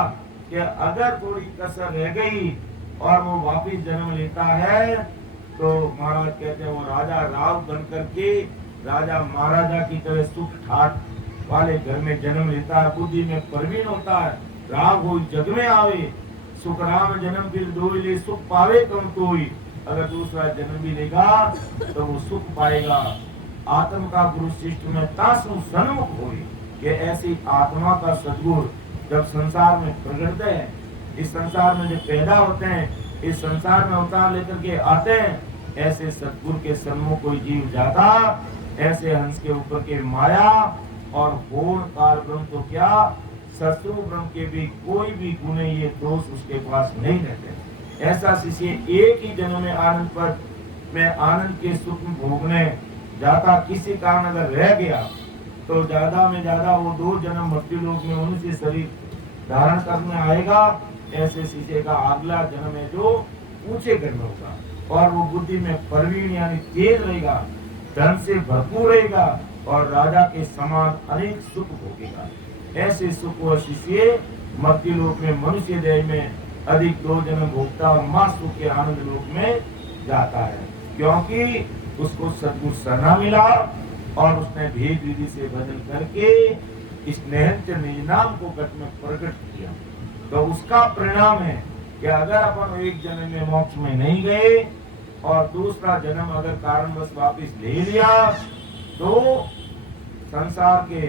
कि अगर थोड़ी कसर रह गई और वो वापिस जन्म लेता है तो महाराज कहते हैं वो राजा राव बन करके राजा महाराजा की तरह सुख ठाट वाले घर में जन्म लेता है, बुद्धि में प्रवीण होता है। राव हो जग में आवे, सुख राम जन्म फिर दोई ले, सुख पावे कम तोई। अगर दूसरा जन्म भी लेगा तो वो सुख पाएगा। आत्म का गुरु शिष्ट में तासु सन्मुख होई, कि ऐसी आत्मा का सद्गुरु जब संसार में प्रगटते हैं, इस संसार में जो पैदा होते हैं, इस संसार में अवतार लेकर के आते हैं, ऐसे सद्गुरु के सन्मुख कोई जीव जाता, ऐसे हंस के ऊपर के माया और पूर्ण काल ब्रह्म तो क्या शत्रु ब्रह्म के भी कोई भी गुण ये दोष उसके पास नहीं रहते। ऐसा शिष्य एक ही जन्म में आनंद पर में आनंद के सुख भोगने जाता, किसी कारण अगर रह गया तो ज्यादा में ज्यादा वो 2 जन्म मृत्यु लोक में उनसे शरीर धारण करने आएगा। ऐसे शिष्य का अगला जन्म है जो ऊंचे घर में होगा और वो बुद्धि में प्रवीण यानी तेज रहेगा, धन से भरपूर रहेगा और राजा के समान अनेक सुख भोगेगा। ऐसे सुख व शिष्य मृत्यु लोक में मनुष्य देह में अधिक 2 जन्म भोगता और मां सुख के आनंद लोक में जाता है, क्योंकि उसको सद्गुरु शरणा मिला और उसने भेद विधि से भजन करके इस निरंतर निज नाम को घट में प्रकट किया। तो उसका परिणाम है कि अगर अपन एक जन्म में मोक्ष में नहीं गए और दूसरा जन्म अगर कारणवश वापिस ले लिया तो संसार के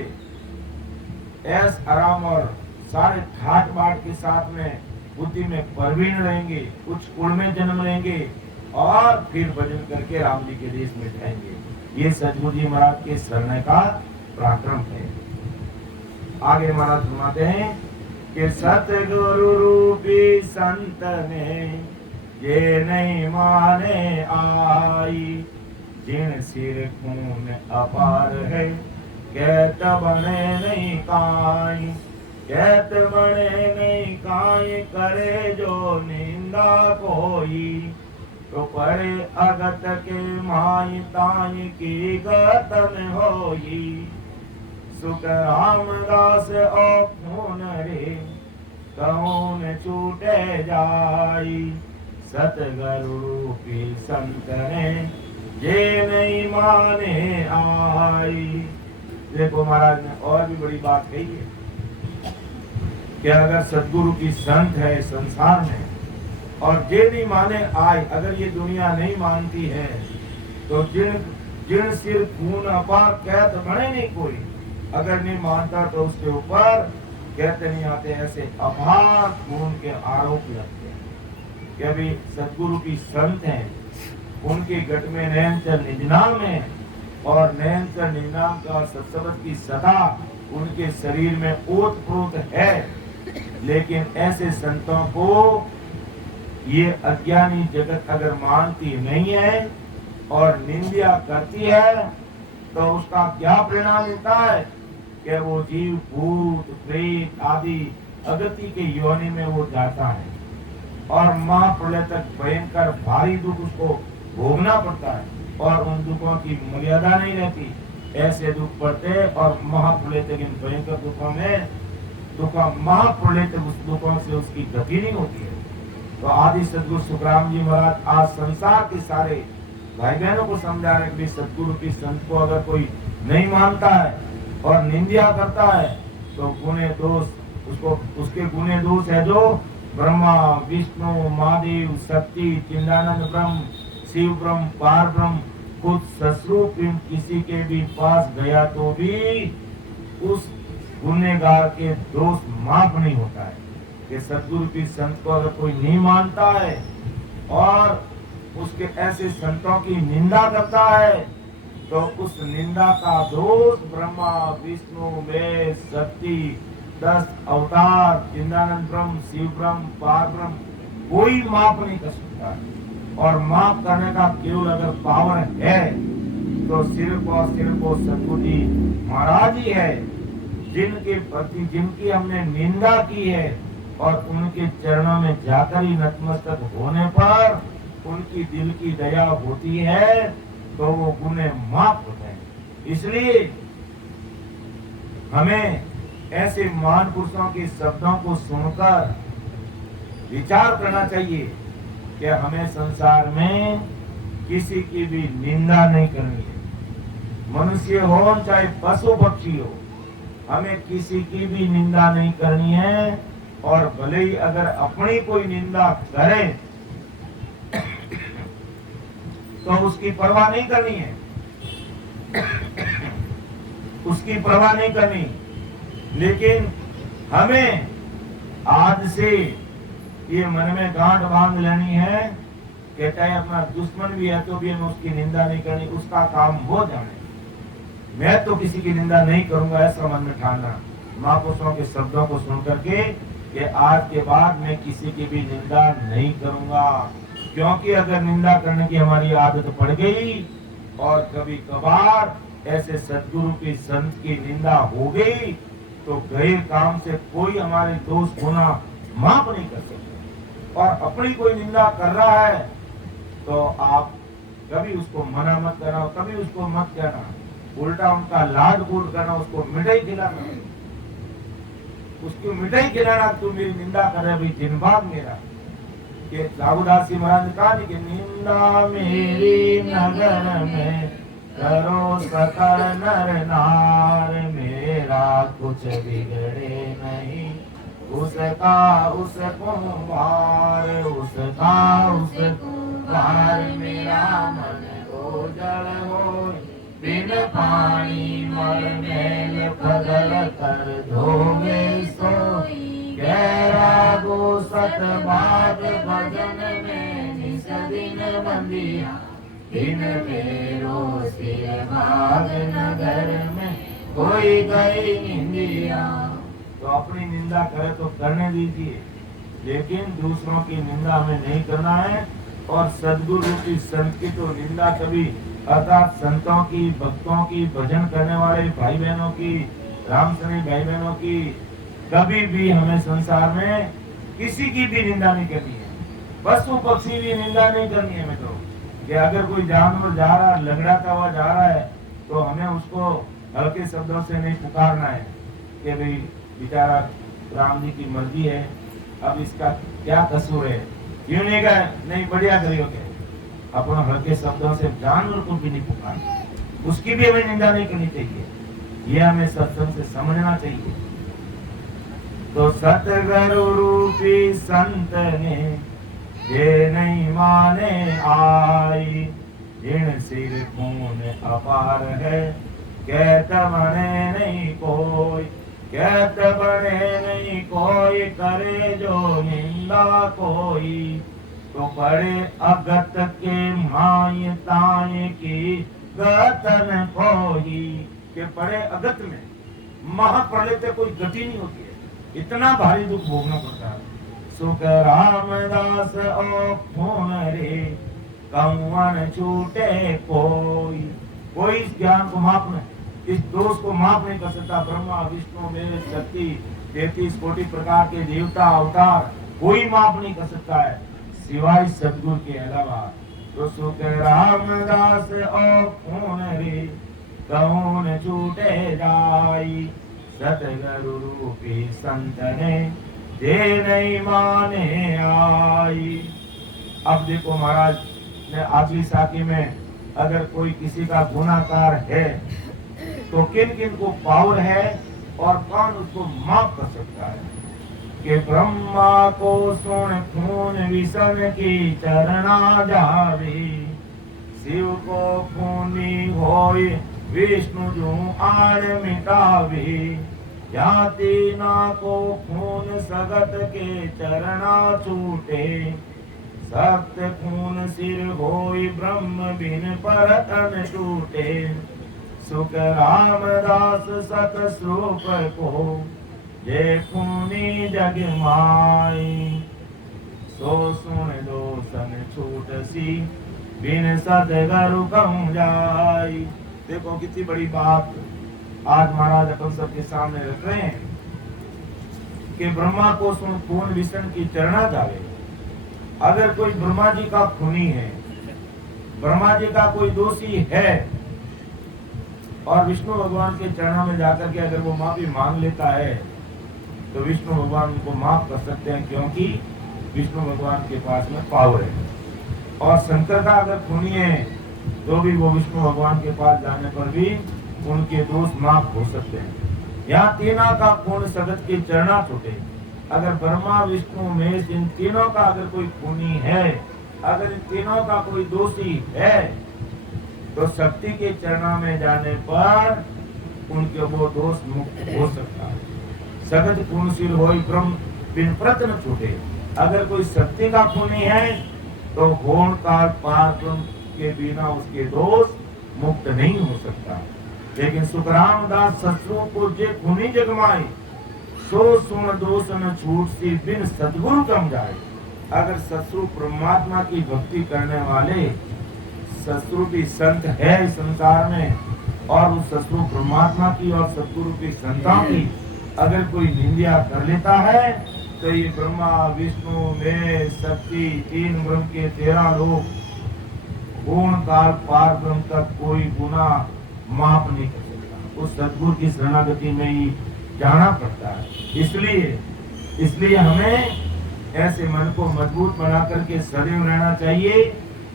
ऐश आराम और सारे ठाट बाट के साथ में बुद्धि में प्रवीण रहेंगे, कुछ कुल में जन्म लेंगे और फिर भजन करके राम जी के देश में जाएंगे। ये सद्गुरु जी महाराज के शरण का पराक्रम है। आगे महाराज सुनाते हैं कि सतगुरु रूपी संत ने ये नहीं माने आई, जिन सिर खून अपार है कहत बने नहीं काई, कहत बने नहीं काई करे जो निंदा कोई, तो पड़े अगत के माई ताई की गतन होई, सुख रामदास और खून रे कौन छूटे जाई, सतगुरु रूपी संत ने ये नहीं माने आई। देखो महाराज ने और भी बड़ी बात कही है कि अगर सद्गुरु की संत है संसार में और जे नहीं माने आए, अगर ये दुनिया नहीं मानती है तो जिन सिर खून अपार कहत बने नहीं कोई, अगर नहीं मानता तो उसके ऊपर कहते नहीं आते, ऐसे अपार खून के आरोप लगते हैं कि अभी सद्गुरु की संत हैं, उनके गट में नैनचर निजनाम है और नैनचर निजनाम का सत्सबत की सदा उनके शरीर में ओत प्रोत है, लेकिन ऐसे संतों को ये अज्ञानी जगत अगर मानती नहीं है और निंदा करती है तो उसका क्या परिणाम मिलता है कि वो जीव भूत प्रेत आदि अगति के योनि में वो जाता है और महाप्रलय तक भयंकर भारी दुख उसको भोगना पड़ता है और उन दुखों की मर्यादा नहीं रहती। ऐसे दुख पड़ते और महाप्रलय तक इन भयंकर दुखों में महाप्रलय तक उस दुखों से उसकी गति नहीं होती है। तो आदि सदगुरु सुखराम जी महाराज आज संसार के सारे भाई बहनों को समझा रहे कि सदगुरु की संत को अगर कोई नहीं मानता है और निंदा करता है तो गुणे दोष उसको उसके गुणे दोष है जो ब्रह्मा विष्णु महादेव शक्ति चिंदानंद ब्रह्म शिव ब्रह्म पार ब्रह्म खुद सस्वरूप किसी के भी पास गया तो भी उस गुनेगार के दोष माफ नहीं होता है। कि सदगुरु की संत को अगर कोई नहीं मानता है और उसके ऐसे संतों की निंदा करता है तो उस निंदा का दोष ब्रह्मा विष्णु महेश शक्ति 10 अवतार चिंदानंद ब्रह्म शिव ब्रह्म पार ब्रह्म कोई माफ नहीं कर सकता है। और माफ करने का केवल अगर पावर है तो सिर्फ और सिर्फ वो सदगुरु जी महाराज ही है जिनके प्रति जिनकी हमने निंदा की है और उनके चरणों में जाकर ही नतमस्तक होने पर उनकी दिल की दया होती है तो वो गुने माफ होते हैं। इसलिए हमें ऐसे महान पुरुषों के शब्दों को सुनकर विचार करना चाहिए कि हमें संसार में किसी की भी निंदा नहीं करनी है। मनुष्य हो चाहे पशु पक्षी हो हमें किसी की भी निंदा नहीं करनी है और भले ही अगर अपनी कोई निंदा करे तो उसकी परवाह नहीं करनी है उसकी परवाह नहीं करनी। लेकिन हमें आज से ये मन में गांठ बांध लेनी है कि चाहे अपना दुश्मन भी है तो भी हमें उसकी निंदा नहीं करनी, उसका काम वो जाने, मैं तो किसी की निंदा नहीं करूंगा ऐसा मन में ठानना। महापुरुषों के शब्दों को सुन करके कि आज के बाद मैं किसी की भी निंदा नहीं करूंगा, क्योंकि अगर निंदा करने की हमारी आदत पड़ गई और कभी कभार ऐसे सदगुरु की संत की निंदा हो गई तो गए काम से कोई हमारे दोष होना माफ नहीं कर सकते। और अपनी कोई निंदा कर रहा है तो आप कभी उसको मना मत करना, कभी उसको मत कहना, उल्टा उनका लाड गुड़ करना, उसको मिठाई खिलाना, उसको मिठाई खिलाना। तू मेरी निंदा कर रहे भाई दिन बाद मेरा के दाऊदास जी महाराज कहा कि निंदा मेरी नगर में करो सकल नर नार, मेरा कुछ बिगड़े नहीं उसका उसको मार, उसका उसको मार। मेरा मन उजड़ हो बिन पानी मर मेल बदल कर धोगे सोई, गहरा गो सतबाद भजन में निस दिन बंदिया, दिन मेरो सिर भाग नगर में कोई गई निंदिया। तो अपनी निंदा करे तो करने दीजिए, लेकिन दूसरों की निंदा हमें नहीं करना है। और सदगुरु की संत की तो निंदा कभी अर्थात संतों की भक्तों की भजन करने वाले भाई बहनों की रामसनी भाई बहनों की कभी भी हमें संसार में किसी की भी निंदा नहीं करनी है। पशु पक्षी भी निंदा नहीं करनी है। हमें तो कि अगर कोई जानवर जा रहा लंगड़ाता हुआ जा रहा है तो हमें उसको हल्के शब्दों से नहीं पुकारना है कि भाई बेचारा राम जी की मर्जी है, अब इसका क्या कसूर है, क्यों नहीं गए, नहीं बढ़िया करियो के अपना हल्के शब्दों से जानवर को भी नहीं पुकारना, उसकी भी हमें निंदा नहीं करनी चाहिए। ये हमें सत्संग से समझना चाहिए। तो सतगुरु रूपी संत ने ये नहीं माने आई, इन सिर खून अपार है कहत बने नहीं कोई, कहत बने नहीं कोई करे जो निंदा कोई, तो बड़े अगत के माय ताय की गतन कोई। के बड़े अगत में महाप्रलय से कोई गति नहीं होती है, इतना भारी दुख भोगना पड़ता है। सुख रामदास ओ खून रे कौन छूटे कोई, कोई इस ज्ञान को माप नहीं, इस दोष को माप नहीं कर सकता। ब्रह्मा विष्णु मेरे शक्ति 33 कोटि प्रकार के देवता अवतार कोई माप नहीं कर सकता है सिवाय सदगुरु के अलावा। तो सुख रामदास और कौन रे कौन छूटे जाई, सतगुरु रूपी संत ने जे नहीं माने आई। अब देखो महाराज ने आखिरी साखी में अगर कोई किसी का गुनाहकार है तो किन किन को पावर है और कौन उसको माफ कर सकता है। कि ब्रह्मा को सुन खून विषम की चरणा जावे, शिव को खूनी होई विष्णु जो आड़ मिटावे, जाति ना को खून सगत के चरणा छूटे, सत्य खून सिर होई ब्रह्म बिन परतन टूटे, सुख रामदास सत स्वरूप को जे खूनी जग माई, सो सुन दोसन छूट सी बिन सतगुरु कम जाई। देखो कितनी बड़ी बात आज महाराज अपन सबके सामने रख रहे हैं कि ब्रह्मा को सुन खून विष्णु की चरणा जावे। अगर कोई ब्रह्मा जी का खूनी है, ब्रह्मा जी का कोई दोषी है और विष्णु भगवान के चरणों में जाकर के अगर वो माफी मांग लेता है तो विष्णु भगवान उनको माफ कर सकते हैं, क्योंकि विष्णु भगवान के पास में पावर है। और शंकर का अगर खूनी है तो भी वो विष्णु भगवान के पास जाने पर भी उनके दोष माफ हो सकते हैं। यहाँ तीनों का खून सगत के चरणा छूटे। अगर ब्रह्मा विष्णु महेश इन तीनों का अगर कोई खूनी है, अगर इन तीनों का कोई दोषी है तो शक्ति के चरणों में जाने पर उनके वो दोष मुक्त हो सकता है। सगत खून सिर होई ब्रह्म बिन प्रतन छूटे। अगर कोई शक्ति का खूनी है तो होण काल पार ब्रह्म के बिना उसके दोष मुक्त नहीं हो सकता। लेकिन सुखराम दास शत्रु को जे खूनी जगमाई, सो सुन दोष न छूट सी बिन सदगुरु कम जाए। अगर शत्रु परमात्मा की भक्ति करने वाले शत्रु भी संत है इस संसार में और उस शत्रु परमात्मा की और सदगुरु की संतान की अगर कोई निंदा कर लेता है तो ये ब्रह्मा विष्णु में शक्ति तीन ब्रह्म के 13 लोग पूर्ण काल पार ब्रह्म तक कोई गुना माफ नहीं कर सकता। उस सदगुरु की शरणागति में ही जाना पड़ता है। इसलिए हमें ऐसे मन को मजबूत बना करके सदैव रहना चाहिए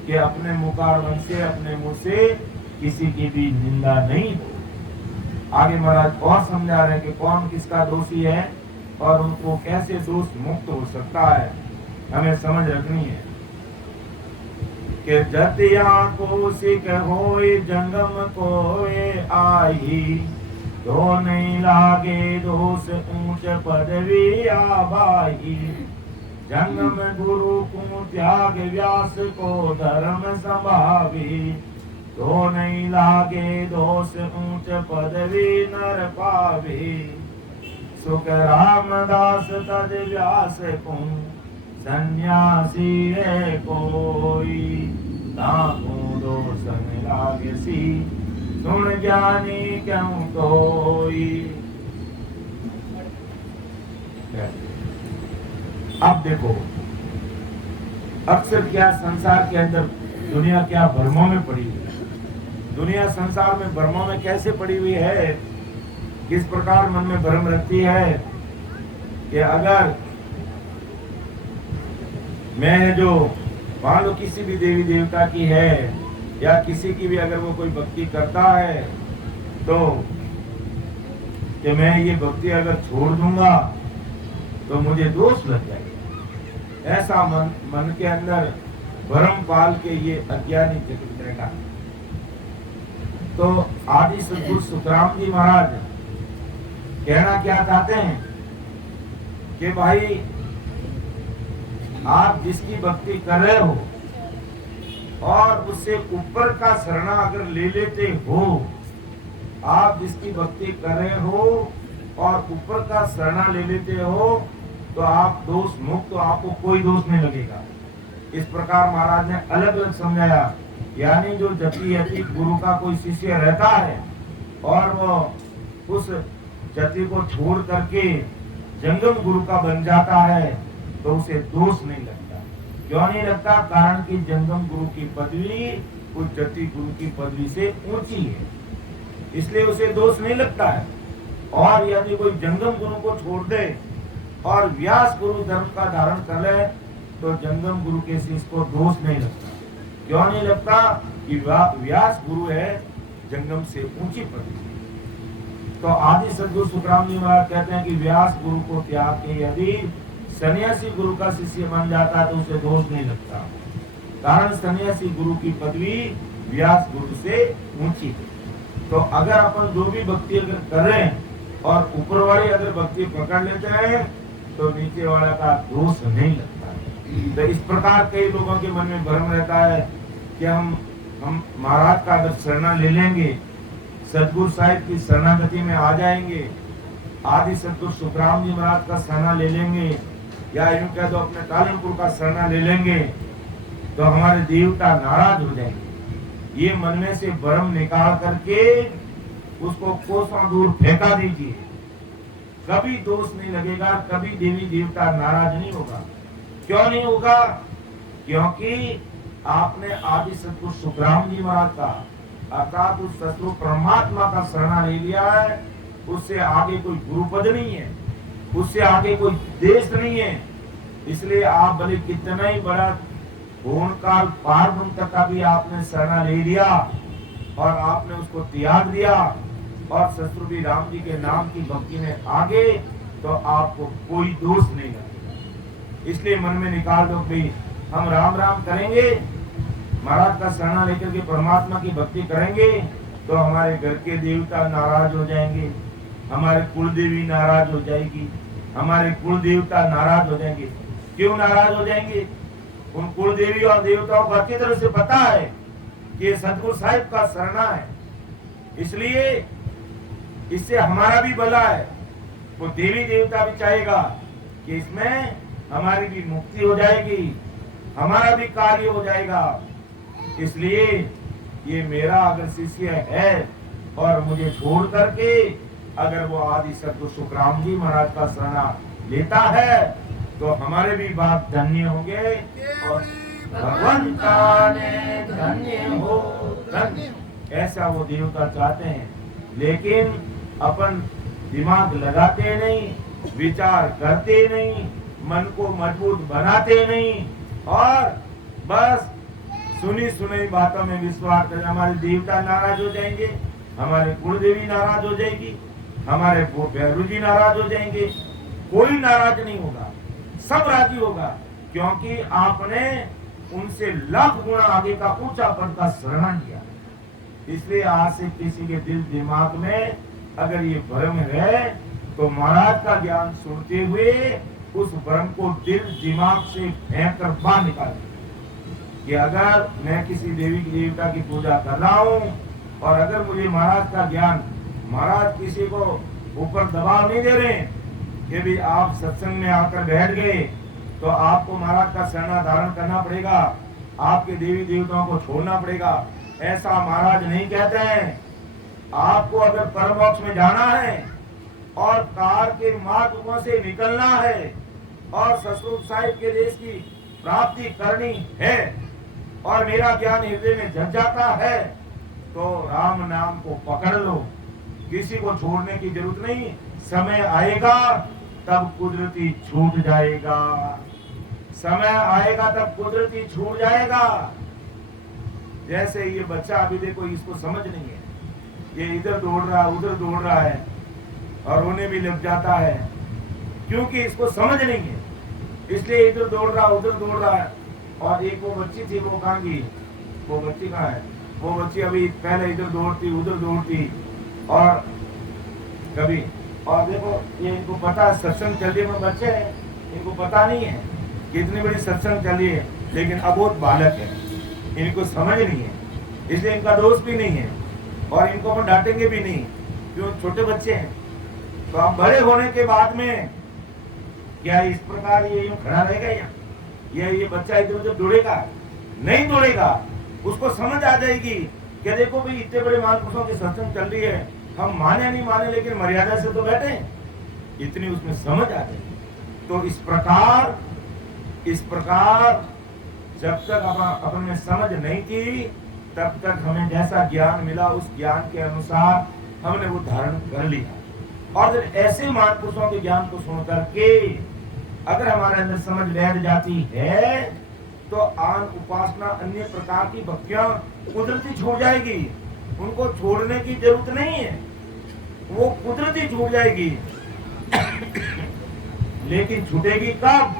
कि अपने मुखारवन से अपने मुंह से किसी की भी निंदा नहीं हो। आगे महाराज और समझा रहे हैं कि कौन किसका दोषी है और उनको कैसे दोष मुक्त हो सकता है, हमें समझ रखनी है। कि जतिया को सिक होए जंगम कोए आई, तो नहीं लागे दोष ऊंच पदवी आबाई, जंगम गुरु को त्याग व्यास को धर्म संभावी, तो नहीं लागे दोष ऊंच पदवी नर पावी, सुख रामदास तज व्यास को सन्यासी है कोई, ताको दोष में लागे सी सुन ज्ञानी क्यों कोई। अब देखो अक्सर क्या संसार के अंदर दुनिया क्या भ्रमों में पड़ी हुई है। दुनिया संसार में भ्रमों में कैसे पड़ी हुई है, किस प्रकार मन में भ्रम रखती है कि अगर मैं जो मान लो किसी भी देवी देवता की है या किसी की भी अगर वो कोई भक्ति करता है तो कि मैं ये भक्ति अगर छोड़ दूंगा तो मुझे दोष लग जाएगा। ऐसा मन के अंदर भ्रम पाल के ये अज्ञानी जगत बैठा। तो आदि सद्गुरु सुखराम जी महाराज कहना क्या चाहते हैं कि भाई आप जिसकी भक्ति कर रहे हो और उससे ऊपर का शरणा अगर ले लेते हो, आप जिसकी भक्ति कर रहे हो और ऊपर का शरणा ले लेते हो तो आप दोष मुक्त, तो आपको कोई दोष नहीं लगेगा। इस प्रकार महाराज ने अलग अलग समझाया। यानी जो जति यति गुरु का कोई शिष्य रहता है और वो उस जति को छोड़ करके जंगम गुरु का बन जाता है तो उसे दोष नहीं लगता। क्यों नहीं लगता? कारण कि जंगम गुरु की पदवी उस जति गुरु की पदवी से ऊंची है, इसलिए उसे दोष नहीं लगता है। और यदि कोई जंगम गुरु को छोड़ दे और व्यास गुरु धर्म का धारण कर ले तो जंगम गुरु के शिष्य को दोष नहीं लगता। क्यों नहीं लगता? कि व्यास गुरु है जंगम से ऊंची पदवी। तो आदि सद्गुरु सुखराम जी महाराज कहते हैं कि व्यास गुरु को त्याग के यदि सन्यासी गुरु का शिष्य बन जाता है तो उसे दोष नहीं लगता, कारण सन्यासी गुरु की पदवी व्यास गुरु से ऊंची है। तो अगर अपन जो भी भक्ति अगर कर रहे हैं और ऊपर वाली अगर भक्ति पकड़ लेते हैं तो नीचे वाला का दोष नहीं लगता है। तो इस प्रकार कई लोगों के मन में भ्रम रहता है कि हम महाराज का अगर शरणा ले लेंगे, सदगुरु साहिब की शरणागति में आ जाएंगे, आदि सदगुरु सुखराम जी महाराज का शरणा ले लेंगे या यूं कह दो अपने कालनपुर का शरणा ले लेंगे तो हमारे देवता नाराज हो जाएंगे। ये मन में से भ्रम निकाल करके उसको कोसों दूर फेंका दीजिए, कभी दोष नहीं लगेगा, कभी देवी देवता नाराज नहीं होगा। क्यों नहीं होगा? क्योंकि आपने आदि सदगुरु सुखराम जी महाराज का अर्थात उस सतगुरु परमात्मा का शरणा ले लिया है। उससे आगे कोई गुरुपद नहीं है, उससे आगे कोई देश नहीं है। इसलिए आप भले कितना ही बड़ा पूर्ण काल पार ब्रह्म का भी आपने शरणा ले लिया और आपने उसको त्याग दिया और सतगुरु भी राम जी के नाम की भक्ति में आगे तो आपको कोई दोष नहीं लगेगा। इसलिए मन में निकाल दो कि हम राम राम करेंगे, महाराज का शरणा लेकर के परमात्मा की भक्ति करेंगे तो हमारे घर के देवता नाराज हो जाएंगे, हमारे कुल देवी नाराज हो जाएगी, हमारे कुल देवता नाराज हो जाएंगे। क्यों नाराज हो जाएंगे? उन कुल देवी और देवताओं को अच्छी तरह से पता है कि ये सतगुरु साहिब का शरणा है, इसलिए इससे हमारा भी भला है। वो देवी देवता भी चाहेगा कि इसमें हमारी भी मुक्ति हो जाएगी, हमारा भी कार्य हो जाएगा। इसलिए ये मेरा अगर शिष्य है और मुझे छोड़ करके अगर वो आदि सद्गुरु सुखराम जी महाराज का शरणा लेता है तो हमारे भी बाप धन्य होंगे और भगवंता ने धन्य हो धन्य, ऐसा वो देवता चाहते हैं। लेकिन अपन दिमाग लगाते नहीं, विचार करते नहीं, मन को मजबूत बनाते नहीं और बस सुनी सुनी बातों में विश्वास कर हमारे देवता नाराज हो जाएंगे, हमारे कुलदेवी नाराज हो जाएगी, हमारे भैरू जी नाराज हो जाएंगे। कोई नाराज नहीं होगा, सब राजी होगा, क्योंकि आपने उनसे लाख गुना आगे का ऊंचा पद का शरण लिया। इसलिए आज से किसी के दिल दिमाग में अगर ये भ्रम है तो महाराज का ज्ञान सुनते हुए उस भ्रम को दिल दिमाग से फेंक कर बाहर निकाल कि अगर मैं किसी देवी देवता की पूजा कर रहा हूँ और अगर मुझे महाराज का ज्ञान, महाराज किसी को ऊपर दबाव नहीं दे रहे कि भी आप सत्संग में आकर बैठ गए तो आपको महाराज का शरणा धारण करना पड़ेगा, आपके देवी देवताओं को छोड़ना पड़ेगा, ऐसा महाराज नहीं कहते हैं। आपको अगर परम मोक्ष में जाना है और कार के मार्गों से निकलना है और सतगुरु साहिब के देश की प्राप्ति करनी है और मेरा ज्ञान हृदय में जग जाता है तो राम नाम को पकड़ लो, किसी को छोड़ने की जरूरत नहीं। समय आएगा तब कुदरती छूट जाएगा, समय आएगा तब कुदरती छूट जाएगा। जैसे ये बच्चा अभी देखो, इसको समझ नहीं है, ये इधर दौड़ रहा है उधर दौड़ रहा है और रोने भी लग जाता है क्योंकि इसको समझ नहीं है, इसलिए इधर दौड़ रहा उधर दौड़ रहा है। और एक वो बच्ची थी, वो कहाँ गई, वो बच्ची कहाँ है, वो बच्ची अभी पहले इधर दौड़ती उधर दौड़ती और कभी, और देखो ये इनको पता है सत्संग चल रही है, बच्चे हैं इनको पता नहीं है कि इतनी बड़ी सत्संग चल रही है, लेकिन अबोध बालक है, इनको समझ नहीं है, इसलिए इनका दोष भी नहीं है और इनको हम डांटेंगे भी नहीं, क्यों छोटे बच्चे हैं। तो अब बड़े होने के बाद में क्या इस प्रकार ये यूं खड़ा रहेगा, या ये बच्चा इधर उधर दौड़ेगा नहीं दौड़ेगा। उसको समझ आ जाएगी कि देखो भाई इतने बड़े महापुरुषों की सत्संग चल रही है, हम माने नहीं माने लेकिन मर्यादा से तो बैठे, इतनी उसमें समझ आ जाएगी। तो इस प्रकार जब तक अपन में समझ नहीं थी तब तक हमें जैसा ज्ञान मिला उस ज्ञान के अनुसार हमने वो धारण कर लिया। और जब ऐसे महापुरुषों के ज्ञान को सुन करके अगर हमारे अंदर समझ बैठ जाती है तो आन उपासना अन्य प्रकार की भक्तियां कुदरती छूट जाएगी। उनको छोड़ने की जरूरत नहीं है, वो कुदरती छूट जाएगी। लेकिन छूटेगी कब?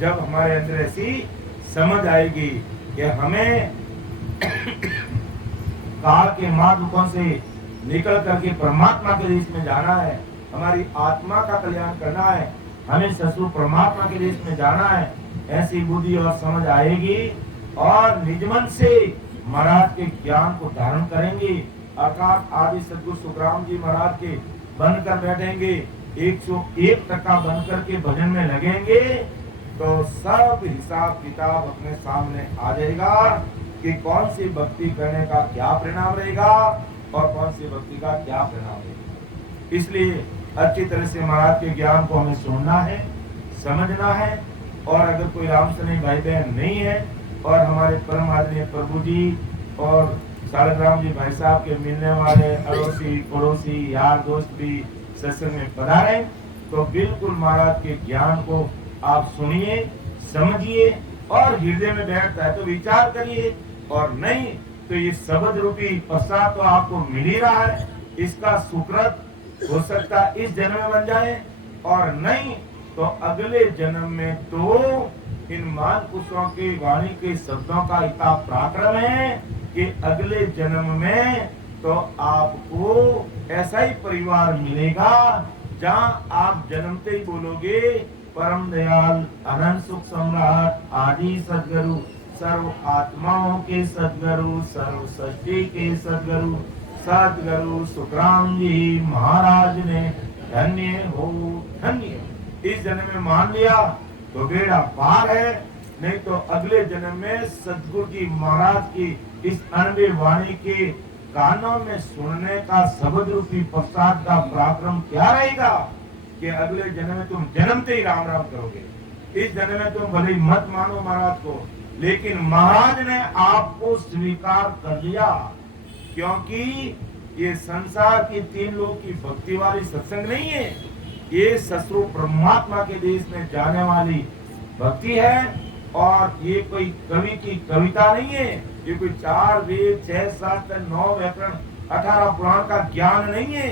जब हमारे अंदर ऐसी समझ आएगी कि हमें काल के मार्गों से निकल करके परमात्मा के देश में जाना है, हमारी आत्मा का कल्याण करना है, हमें ससुर परमात्मा के देश में जाना है। ऐसी बुद्धि और समझ आएगी और निजमन से महाराज के ज्ञान को धारण करेंगे। अर्थात आदि सदगुरु सुखराम जी महाराज के बनकर बैठेंगे, 101% बनकर के भजन में लगेंगे तो सब हिसाब किताब अपने सामने आ जाएगा कि कौन सी भक्ति करने का क्या परिणाम रहेगा और कौन सी भक्ति का क्या परिणाम रहेगा। इसलिए अच्छी तरह से महाराज के ज्ञान को हमें सुनना है, समझना है। और अगर कोई रामसनी भाई बहन नहीं है और हमारे परम आदरणीय प्रभु जी और सालग्राम जी भाई साहब के मिलने वाले अड़ोसी पड़ोसी यार दोस्त भी सत्संग में पधारे तो बिल्कुल महाराज के ज्ञान को आप सुनिए, समझिए और हृदय में बैठता है तो विचार करिए, और नहीं तो ये शब्द रूपी प्रसाद तो आपको मिल ही रहा है, इसका सुकृत हो सकता है इस जन्म में बन जाए, और नहीं तो अगले जन्म में तो इन महापुरुषों की वाणी के शब्दों का इतना पराक्रम है कि अगले जन्म में तो आपको ऐसा ही परिवार मिलेगा जहां आप जन्मते ही बोलोगे परम दयाल अनंत सुख सम्राट आदि सदगुरु सर्व आत्माओं के सदगुरु सर्व सृष्टि के सदगुरु सदगुरु सुखराम जी महाराज ने धन्य हो धन्य। इस जन्म में मान लिया तो बेड़ा पार है, नहीं तो अगले जन्म में सदगुरु जी महाराज की इस अनबे वाणी के कानों में सुनने का शब्द रूपी प्रसाद का पराक्रम क्या रहेगा कि अगले जन्म में तुम जन्मते ही राम राम करोगे। इस जन्म में तुम भले ही मत मानो महाराज को, लेकिन महाराज ने आपको स्वीकार कर लिया, क्योंकि ये संसार की 3 लोग की भक्ति वाली सत्संग नहीं है, ये ससुर परमात्मा के देश में जाने वाली भक्ति है। और ये कोई कवि की कविता नहीं है, ये कोई 4 वेद 6 शास्त्र 9 व्याकरण 18 पुराण का ज्ञान नहीं है,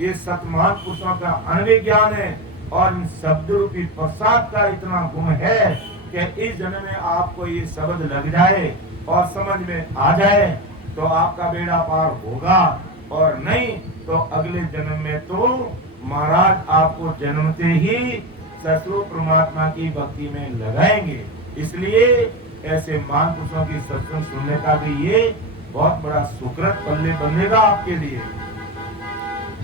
ये सतमान पुरुषों का अनवे ज्ञान है। और इन शब्द रूपी प्रसाद का इतना गुण है कि इस जन्म में आपको ये शब्द लग जाए और समझ में आ जाए तो आपका बेड़ा पार होगा, और नहीं तो अगले जन्म में तो महाराज आपको जन्मते ही ससुर परमात्मा की भक्ति में लगाएंगे। इसलिए ऐसे महापुरुषों की सत्संग सुनने का भी ये बहुत बड़ा सुकृत पल्ले बनेगा आपके लिए।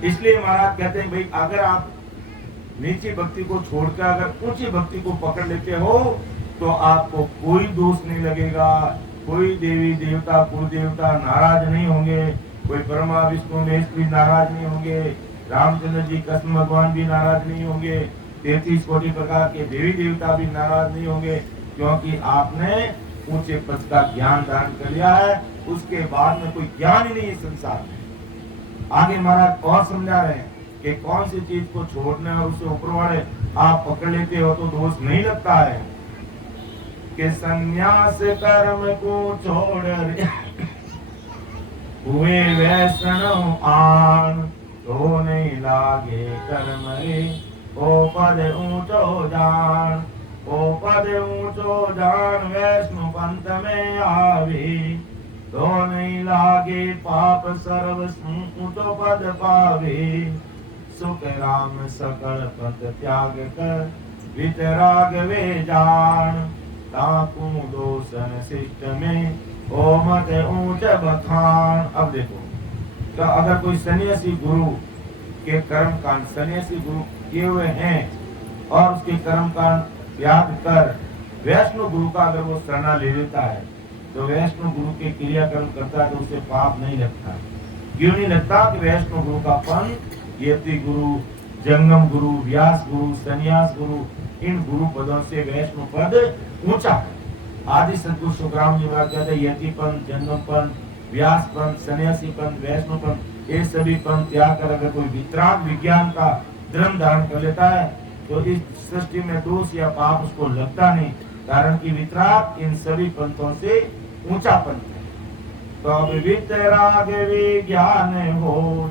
इसलिए महाराज कहते हैं भाई अगर आप नीची भक्ति को छोड़कर अगर ऊंची भक्ति को पकड़ लेते हो तो आपको कोई दोष नहीं लगेगा, कोई देवी देवता कुल देवता नाराज नहीं होंगे, कोई ब्रह्मा विष्णु महेश भी नाराज नहीं होंगे, रामचंद्र जी कृष्ण भगवान भी नाराज नहीं होंगे, 33 कोटि प्रकार के देवी देवता भी नाराज नहीं होंगे, क्योंकि आपने ऊंचे पद का ज्ञान दान कर लिया है। उसके बाद में कोई ज्ञान ही नहीं है संसार में। आगे महाराज और समझा रहे हैं कि कौन सी चीज को छोड़ना और उससे ऊपर वाले आप पकड़ लेते हो तो दोष नहीं लगता है कि संन्यास कर्म को छोड़ हुए वैष्णव आन तो नहीं लागे कर्म रे ओ पद ऊंचो जान, ओ पद ऊंचो जान वैष्णु पंथ में आवे तो नहीं लागे पाप सर्व ऊंचो पद पावे। सुख राम सकल पद त्याग कर वितराग वे जान, ताकू दोषन शिष्ट में ओ मत ऊंच बखान। अब देखो तो अगर कोई सन्यासी गुरु के कर्म कांड सन्यासी गुरु किए हुए हैं और उसके कर्म कांड याद कर वैष्णव गुरु का अगर वो शरणा ले लेता है तो वैष्णव गुरु के क्रियाकर्म करता है तो उसे पाप नहीं लगता। क्यों नहीं लगता? कि वैष्णव गुरु का पंथ यति गुरु, जंगम गुरु, व्यास गुरु, संन्यास गुरु, इन गुरु पदों से वैष्णव पद ऊंचा है। आदि सदगुरु सुखराम जी महाराज कहते हैं यति पंथ, जंगम पंथ, व्यास पंथ, सन्यासी पंथ, वैष्णव पंथ, ये सभी पंथ त्याग कर अगर कोई वितराग विज्ञान का धर्म धारण कर लेता है तो इस सृष्टि में दोष या पाप उसको लगता नहीं, कारण कि वितराग इन सभी पंथों से ऊंचा पंथ है। तो अब वितराग विज्ञान हो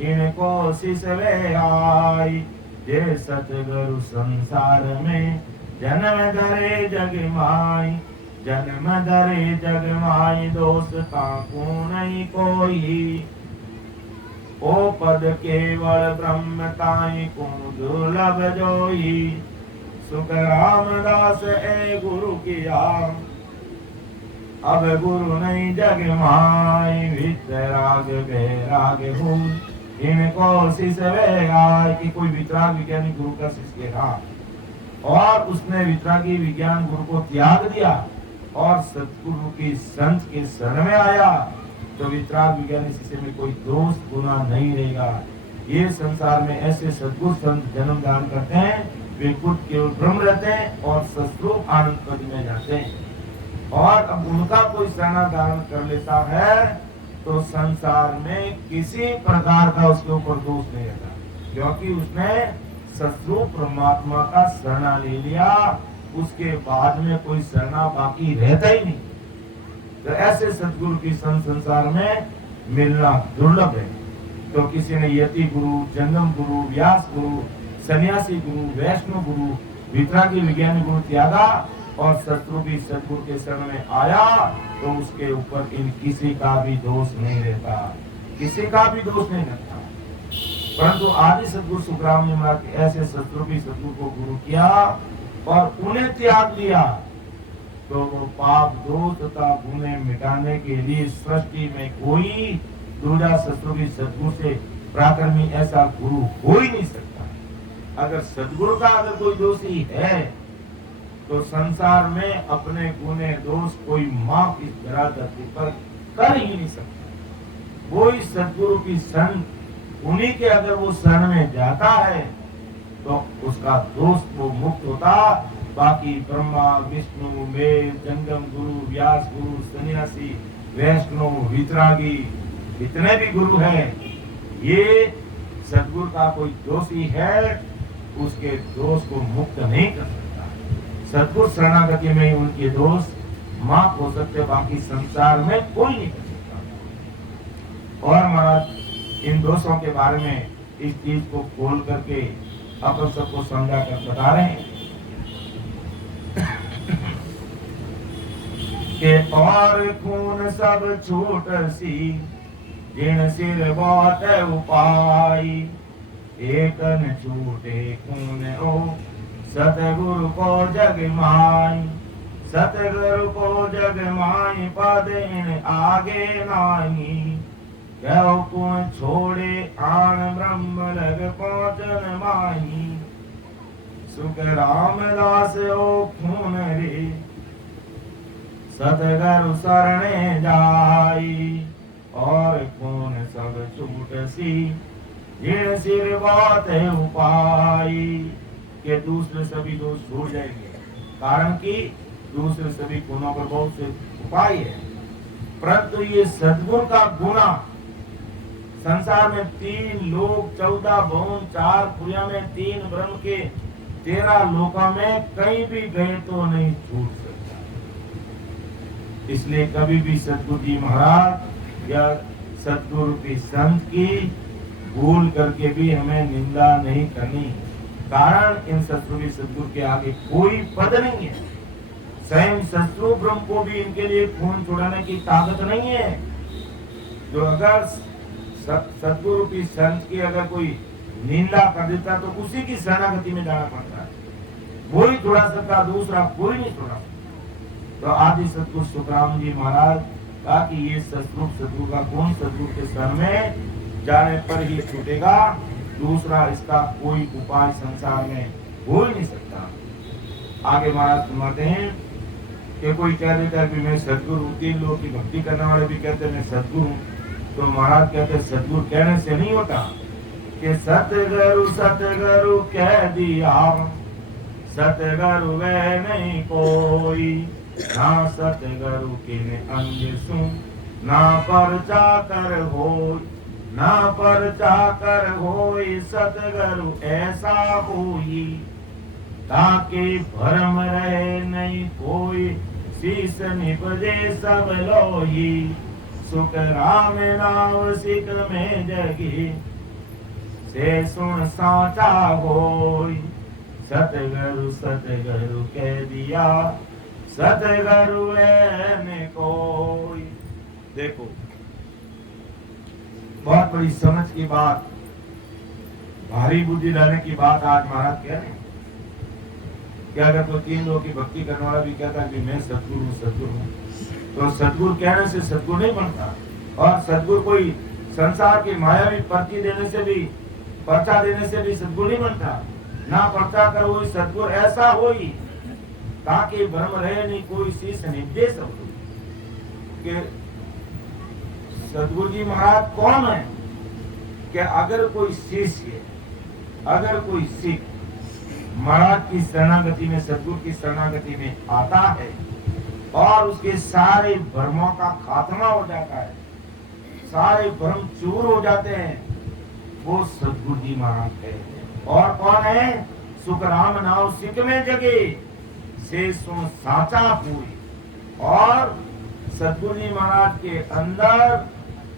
इनको सिसवे आई, जे सतगुरु संसार में जन्म धरे जग माई, जन्म धरे जग माई दोष ताकू नहीं कोई, ओ पद केवल ब्रह्म ताई को दुर्लभ जोई, सुख रामदास ए गुरु किया अब गुरु नहीं जग माई, वितराग वैराग हो इनको सिसवे आए। कि कोई वितराग विज्ञानी गुरु का शिष्य था और उसने वितरागी विज्ञान गुरु को त्याग दिया और सतगुरु की संत के शरण में आया तो वितराग विज्ञानी शिष्य में कोई दोष गुना नहीं रहेगा। ये संसार में ऐसे सद्गुरु संत जन्म दान करते हैं, वे खुद केवल ब्रह्म रहते हैं और सस्वरूप आनंद पद में जाते हैं। और अब उनका कोई शरणाधारण कर लेता है तो संसार में किसी प्रकार का उसके ऊपर दोष नहीं रहता, क्योंकि उसने सस्वरूप परमात्मा का शरणा ले लिया, उसके बाद में कोई शरणा बाकी रहता ही नहीं। तो ऐसे सद्गुरु की संसार में मिलना दुर्लभ है। तो किसी ने यति गुरु, जंगम गुरु, व्यास गुरु, सन्यासी गुरु, वैष्णव गुरु, वितरागी विज्ञानी गुरु त्यागा और शत्रु भी सद्गुरु के शरण में आया तो उसके ऊपर इन किसी का भी दोष नहीं रहता, किसी का भी दोष नहीं रहता। परंतु आदि सद्गुरु सुखराम जी महाराज के ऐसे शत्रु भी सद्गुरु को गुरु किया और उन्हें त्याग दिया तो वो पाप दोष तथा गुने मिटाने के लिए सृष्टि में कोई दूसरा शत्रु भी सद्गुरु से पराक्रमी ऐसा गुरु हो ही नहीं सकता। अगर सद्गुरु का अगर कोई दोषी है तो संसार में अपने गुने दोष कोई माफ इस धरती पर कर ही नहीं सकता। वो इस सद्गुरु की शरण, उन्हीं के अगर वो शरण में जाता है तो उसका दोष वो मुक्त होता। बाकी ब्रह्मा, विष्णु, वेद, जंगम गुरु, व्यास गुरु, सन्यासी, वैष्णव, वितरागी, इतने भी गुरु हैं, ये सद्गुरु का कोई दोषी है उसके दोष को मुक्त नहीं कर सकता। सद्गुरु शरणागति में उनके दोष माफ हो सकते, बाकी संसार में कोई नहीं कर सकता। और महाराज इन दोषों के बारे में इस चीज को खोल करके अपन सबको समझा कर बता रहे हैं कि और खून सब छूट सी जिन सिर बहुत उपाय, एक न छूटे खून ओ सतगुरु को जग माई, सतगुरु को जग माई पद इन आगे नाही, कहो कौन छोड़े आन ब्रह्म लग पहुंचन माही, सुख रामदास ओ खून रे सतगुरु शरणे जाई, और खून सब छूट सी जिन सिर बात उपाय, के दूसरे सभी दोष छूट जाएंगे, कारण कि दूसरे सभी गुणों पर बहुत से उपाय है। परंतु ये सद्गुरु का गुना संसार में 3 लोक, 14 भुवन, 4 पुरिया में 3 ब्रह्म के 13 लोका में कहीं भी गए तो नहीं छूट सकता। इसलिए कभी भी सद्गुरु जी महाराज या सद्गुरु की संत की भूल करके भी हमें निंदा नहीं करनी, कारण इन सत्सुगी सद्गुरु के आगे कोई पद नहीं है। स्वयं शत्रु ब्रह्म को भी इनके लिए खून छुड़ाने की ताकत नहीं है। जो अगर सद्गुरु की संत की अगर कोई निंदा कर देता तो उसी की शरणागति में जाना पड़ता है, वो ही छुड़ा सकता, दूसरा कोई नहीं छुड़ा सकता। तो आदि सद्गुरु सुखराम जी महाराज कहा कि ये सद्गुरु का कौन सद्गुरु के शरण में जाने पर ही छूटेगा, दूसरा इसका कोई उपाय संसार में हो ही नहीं सकता। आगे महाराज सुनाते हैं कि कोई कह देता है कि मैं सदगुरु हूँ, 3 लोगों की भक्ति करने वाले भी कहते हैं मैं सदगुरु हूँ। तो महाराज कहते हैं सदगुरु कहने से नहीं होता कि सतगुरु कह दिया, सतगुरु वे नहीं कोई, ना सतगुरु किन अंग सु ना परचा कर होई, ना परचा कर होई, सतगुरु ऐसा होई, ताकि भरम रहे नहीं कोई, शीस निपजे सब लोही, सुख राम नाम सिख में जगी, से सुन साचा होई, सतगुरु कह दिया, सतगुरु ने कोई। देखो बहुत बड़ी समझ की बात, भारी बुद्धि लाने की बात आज महाराज कह रहे हैं। क्या अगर तो 3 लोगों की भक्ति करने वाला भी कहता है कि मैं सतगुरु हूँ, सतगुरु हूँ, तो सतगुरु कहने से सतगुरु नहीं बनता। और सतगुरु कोई संसार की मायावी पर्ची देने से भी, पर्चा देने से भी सतगुरु नहीं बनता। ना पर्चा कर वही सतगुरु ऐसा होई, ताकि भ्रम रहे नहीं कोई, शीश निपजे सब लोही। सतगुरु जी महाराज कौन है? कि अगर कोई शिष्य, अगर कोई सिख महाराज की शरणागति में, सतगुरु की शरणागति में आता है और उसके सारे भ्रमों का खात्मा हो जाता है, सारे भ्रम चूर हो जाते हैं, वो सतगुरु जी महाराज है। और कौन है? सुख राम नाम सिख में जगे, से सुन साचा हुई। और सतगुरु जी महाराज के अंदर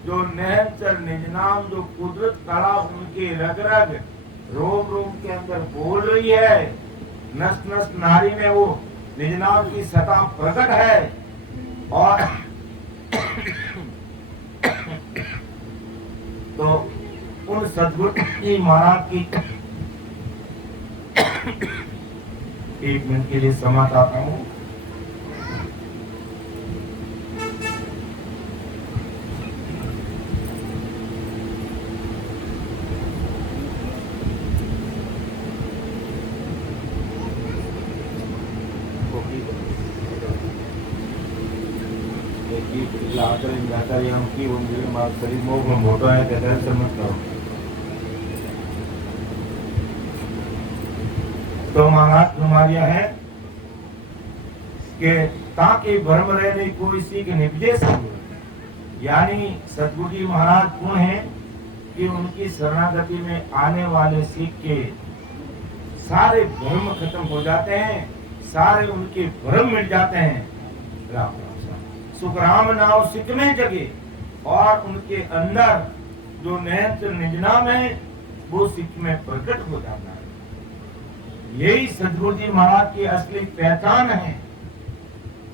जो निरंतर निज नाम, जो कुदरत कला उनके रग रग रोम रोम के अंदर बोल रही है, नस नस नारी में वो निज नाम की सत्ता प्रकट है। और तो उन सतगुरु जी महाराज की 1 मिनट के लिए समा चाहता हूँ। शरीर मोह मोटो है समझ करो। तो महाराज तुम्हारिया है कि ताकि भ्रम रहे नहीं कोई सीख निपजे सब। यानी सतगुरु जी महाराज कौन है कि उनकी शरणागति में आने वाले सीख के सारे भ्रम खत्म हो जाते हैं, सारे उनके भ्रम मिट जाते हैं। सुख राम नाम सिख में जगे, और उनके अंदर जो निरंतर निज नाम है वो सिख में प्रकट हो जाता है। यही सतगुरु जी महाराज की असली पहचान है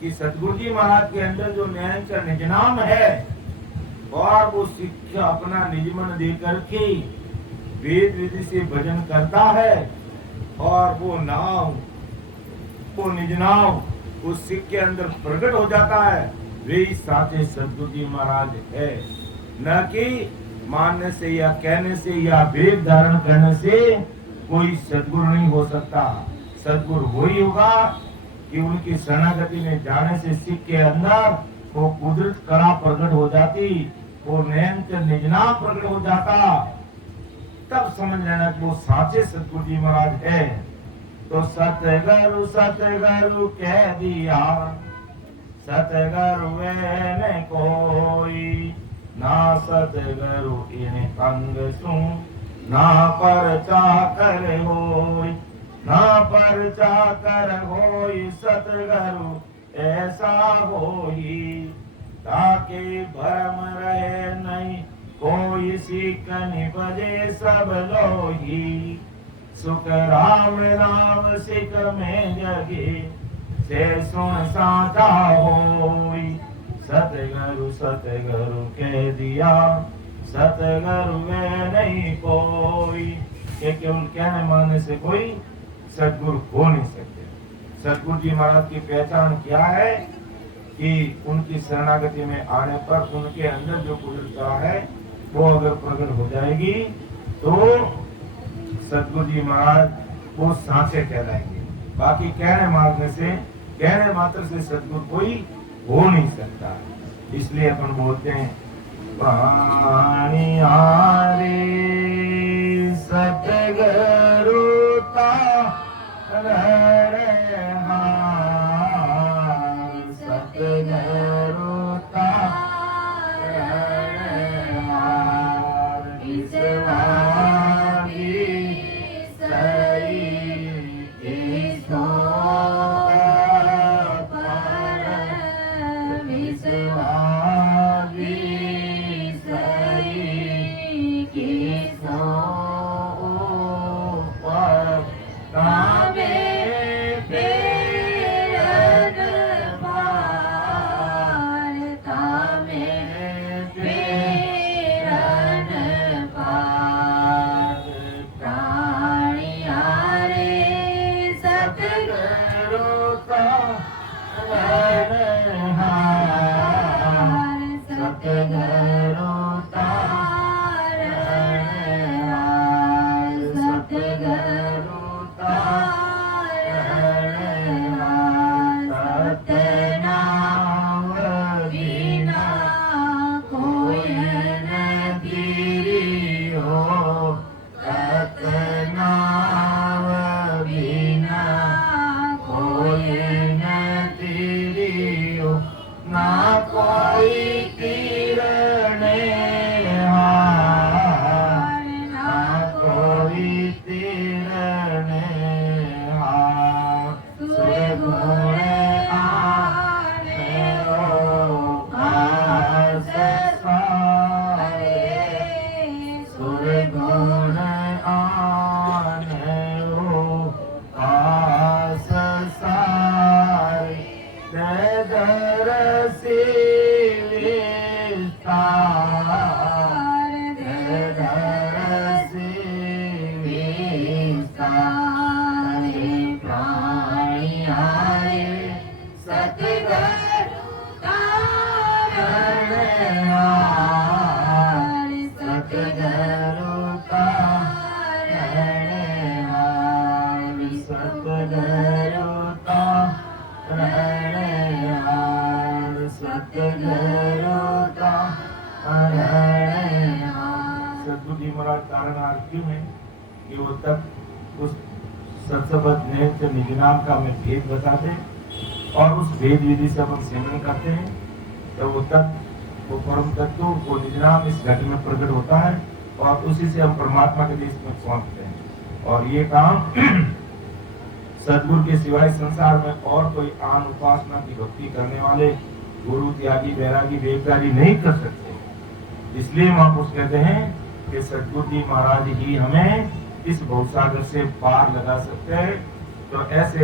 कि सतगुरु जी महाराज के अंदर जो निरंतर निज नाम है, और वो शिक्षा अपना निज मन दे करके वेद विधि से भजन करता है, और वो नाम, वो निज नाम उस सिख के अंदर प्रकट हो जाता है। वे साचे सतगुरु जी महाराज है, न कि मानने से या कहने से या वेद धारण करने से कोई सतगुरु नहीं हो सकता। सतगुरु वही होगा कि उनकी शरणागति में जाने से सिख के अंदर वो कुदरत कला प्रकट हो जाती, वो निरंतर निज नाम प्रकट हो जाता, तब समझ लेना कि वो साचे सतगुरु जी महाराज है। तो सतगुरु कह दिया, सतगुरु ने कोई, ना सतगुरु इन अंग सु ना परचा कर होई, ना परचा कर होई, सतगुरु ऐसा होई, ताकि भ्रम रहे नहीं कोई, सीख निपजे सब लोही, सुख राम नाम सिख में जगे, से सुन साचा होई, सतगुरु कह दिया, सतगुरु में नहीं कोई। ये केवल कहने मानने से कोई सतगुरु हो नहीं सकते। सतगुरु जी महाराज की पहचान क्या है कि उनकी शरणागति में आने पर उनके अंदर जो कुदरत है वो अगर प्रकट हो जाएगी तो सतगुरु जी महाराज वो सांचे कहलाएंगे। बाकी कहने मात्र से सद्गुरु कोई हो नहीं सकता। इसलिए अपन बोलते हैं पानी हारे सतगुरु तारे हार, सतगुरु तारे हार, विश्वासी सही इसको पर, विश्वासी सही किसको पर, ताबे पेरन पार, ताबे पेरन पार, प्राणिया रे सतगुरु तारण हार, सतगुरु तारण हार, सतगुरु तारण हार, सतनाम बिना कोई न गिरियो, सतनाम बिना कोई न गिरियो, ना कोई किरणे हार, ना कोई तिरणे हार, सुरगुण आने ओ आस सारे, सुरगुण आने ओ आस सारे, दरसी विस्तार, दरसी विस्तार, प्राणिया रे सतगुरु तारण हार, सतगुरु तारण हार, सतगुरु तारण हार, सतगुरु तारण हार। सद्गुरु जी महाराज तारणहार क्यों है कि वो तक उस सत्सबद्ध नेत्र निज नाम का हमें भेद बताते और उस भेद विधि से अपन सिमरन करते हैं, तो वो तक वो परम तत्व वो निज नाम इस घट में प्रकट होता है और उसी से हम परमात्मा के देश में पहुंचते हैं। और ये काम सद्गुरु के सिवाय संसार में और कोई आन उपासना की भक्ति करने वाले गुरु त्यागी बैरागी वेगदारी नहीं कर सकते। इसलिए महापुरुष कहते हैं कि सद्गुरु जी महाराज ही हमें इस भवसागर से पार लगा सकते हैं। तो ऐसे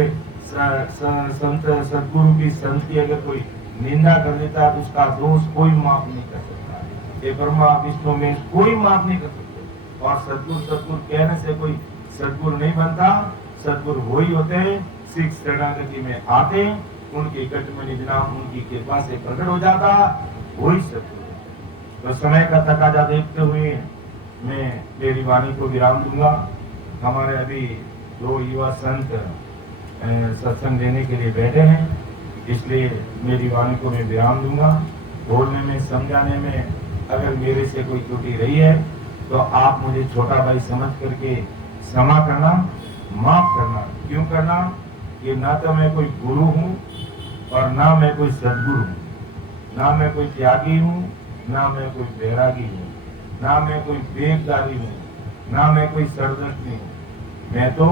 संत सद्गुरु की संत की अगर कोई निंदा कर देता है तो उसका दोष कोई माफ नहीं कर सकता। ये ब्रह्मा विष्णु में कोई माफ नहीं कर सकते। और सद्गुरु कहने से कोई सद्गुरु नहीं बनता। सद्गुरु वही होते हैं सिख शरणागति में आते, उनके कट में निज नाम उनकी कृपा से प्रकट हो जाता, वही सद्गुरु। तो समय का तकाजा देखते हुए मैं मेरी वाणी को विराम दूंगा। हमारे अभी 2 युवा संत सत्संग देने के लिए बैठे हैं, इसलिए मेरी वाणी को मैं विराम दूंगा। बोलने में समझाने में अगर मेरे से कोई त्रुटि रही है तो आप मुझे छोटा भाई समझ करके क्षमा करना, माफ करना। क्यों करना? कि ना तो मैं कोई गुरु हूँ और ना मैं कोई सद्गुरु हूँ, ना मैं कोई त्यागी हूँ, ना मैं कोई बैरागी हूँ, ना मैं कोई वेगदारी हूँ, ना मैं कोई सरदर्शी हूँ। मैं तो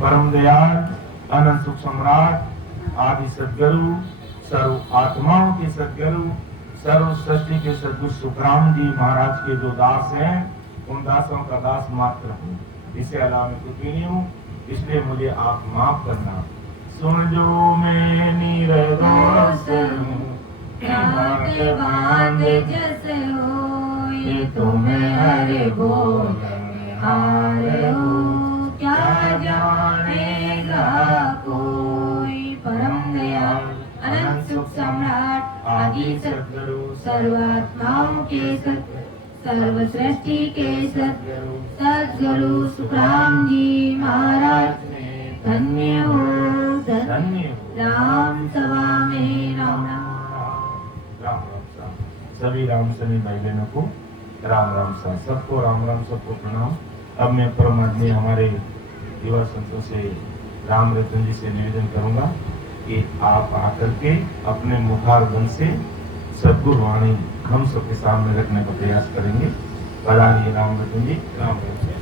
परम दयाल अनंत सुख सम्राट आदि सद्गुरु, सर्व आत्माओं के सद्गुरु, सर्व सृष्टि के सद्गुरु सुखराम जी महाराज के जो दास हैं, उन दासों का दास मात्र हूँ। इससे अलावा मैं कुछ भी नहीं हूँ। इसलिए मुझे आप माफ करना। सुन जो मैं निर्दोष हूँ, बांध जस होए, तुम्हें हरे बोल हार हो, क्या जानेगा कोई। परम दयाल अनंत सुख सम्राट आदि सद्गुरु, सर्वात्माओं के सद्गुरु, सर्व सृष्टि के सद्गुरु, सद्गुरु सुखराम जी महाराज धन्य हो। सभी राम सभी भाई बहनों को राम राम सा, सबको राम राम, सबको प्रणाम। अब मैं परम आदमी हमारे युवा संतों से राम रतन जी से निवेदन करूंगा कि आप आकर के अपने मुखारबंद से सद्गुरु वाणी हम सबके सामने रखने का प्रयास करेंगे। बधाई राम रतन जी, राम रतन।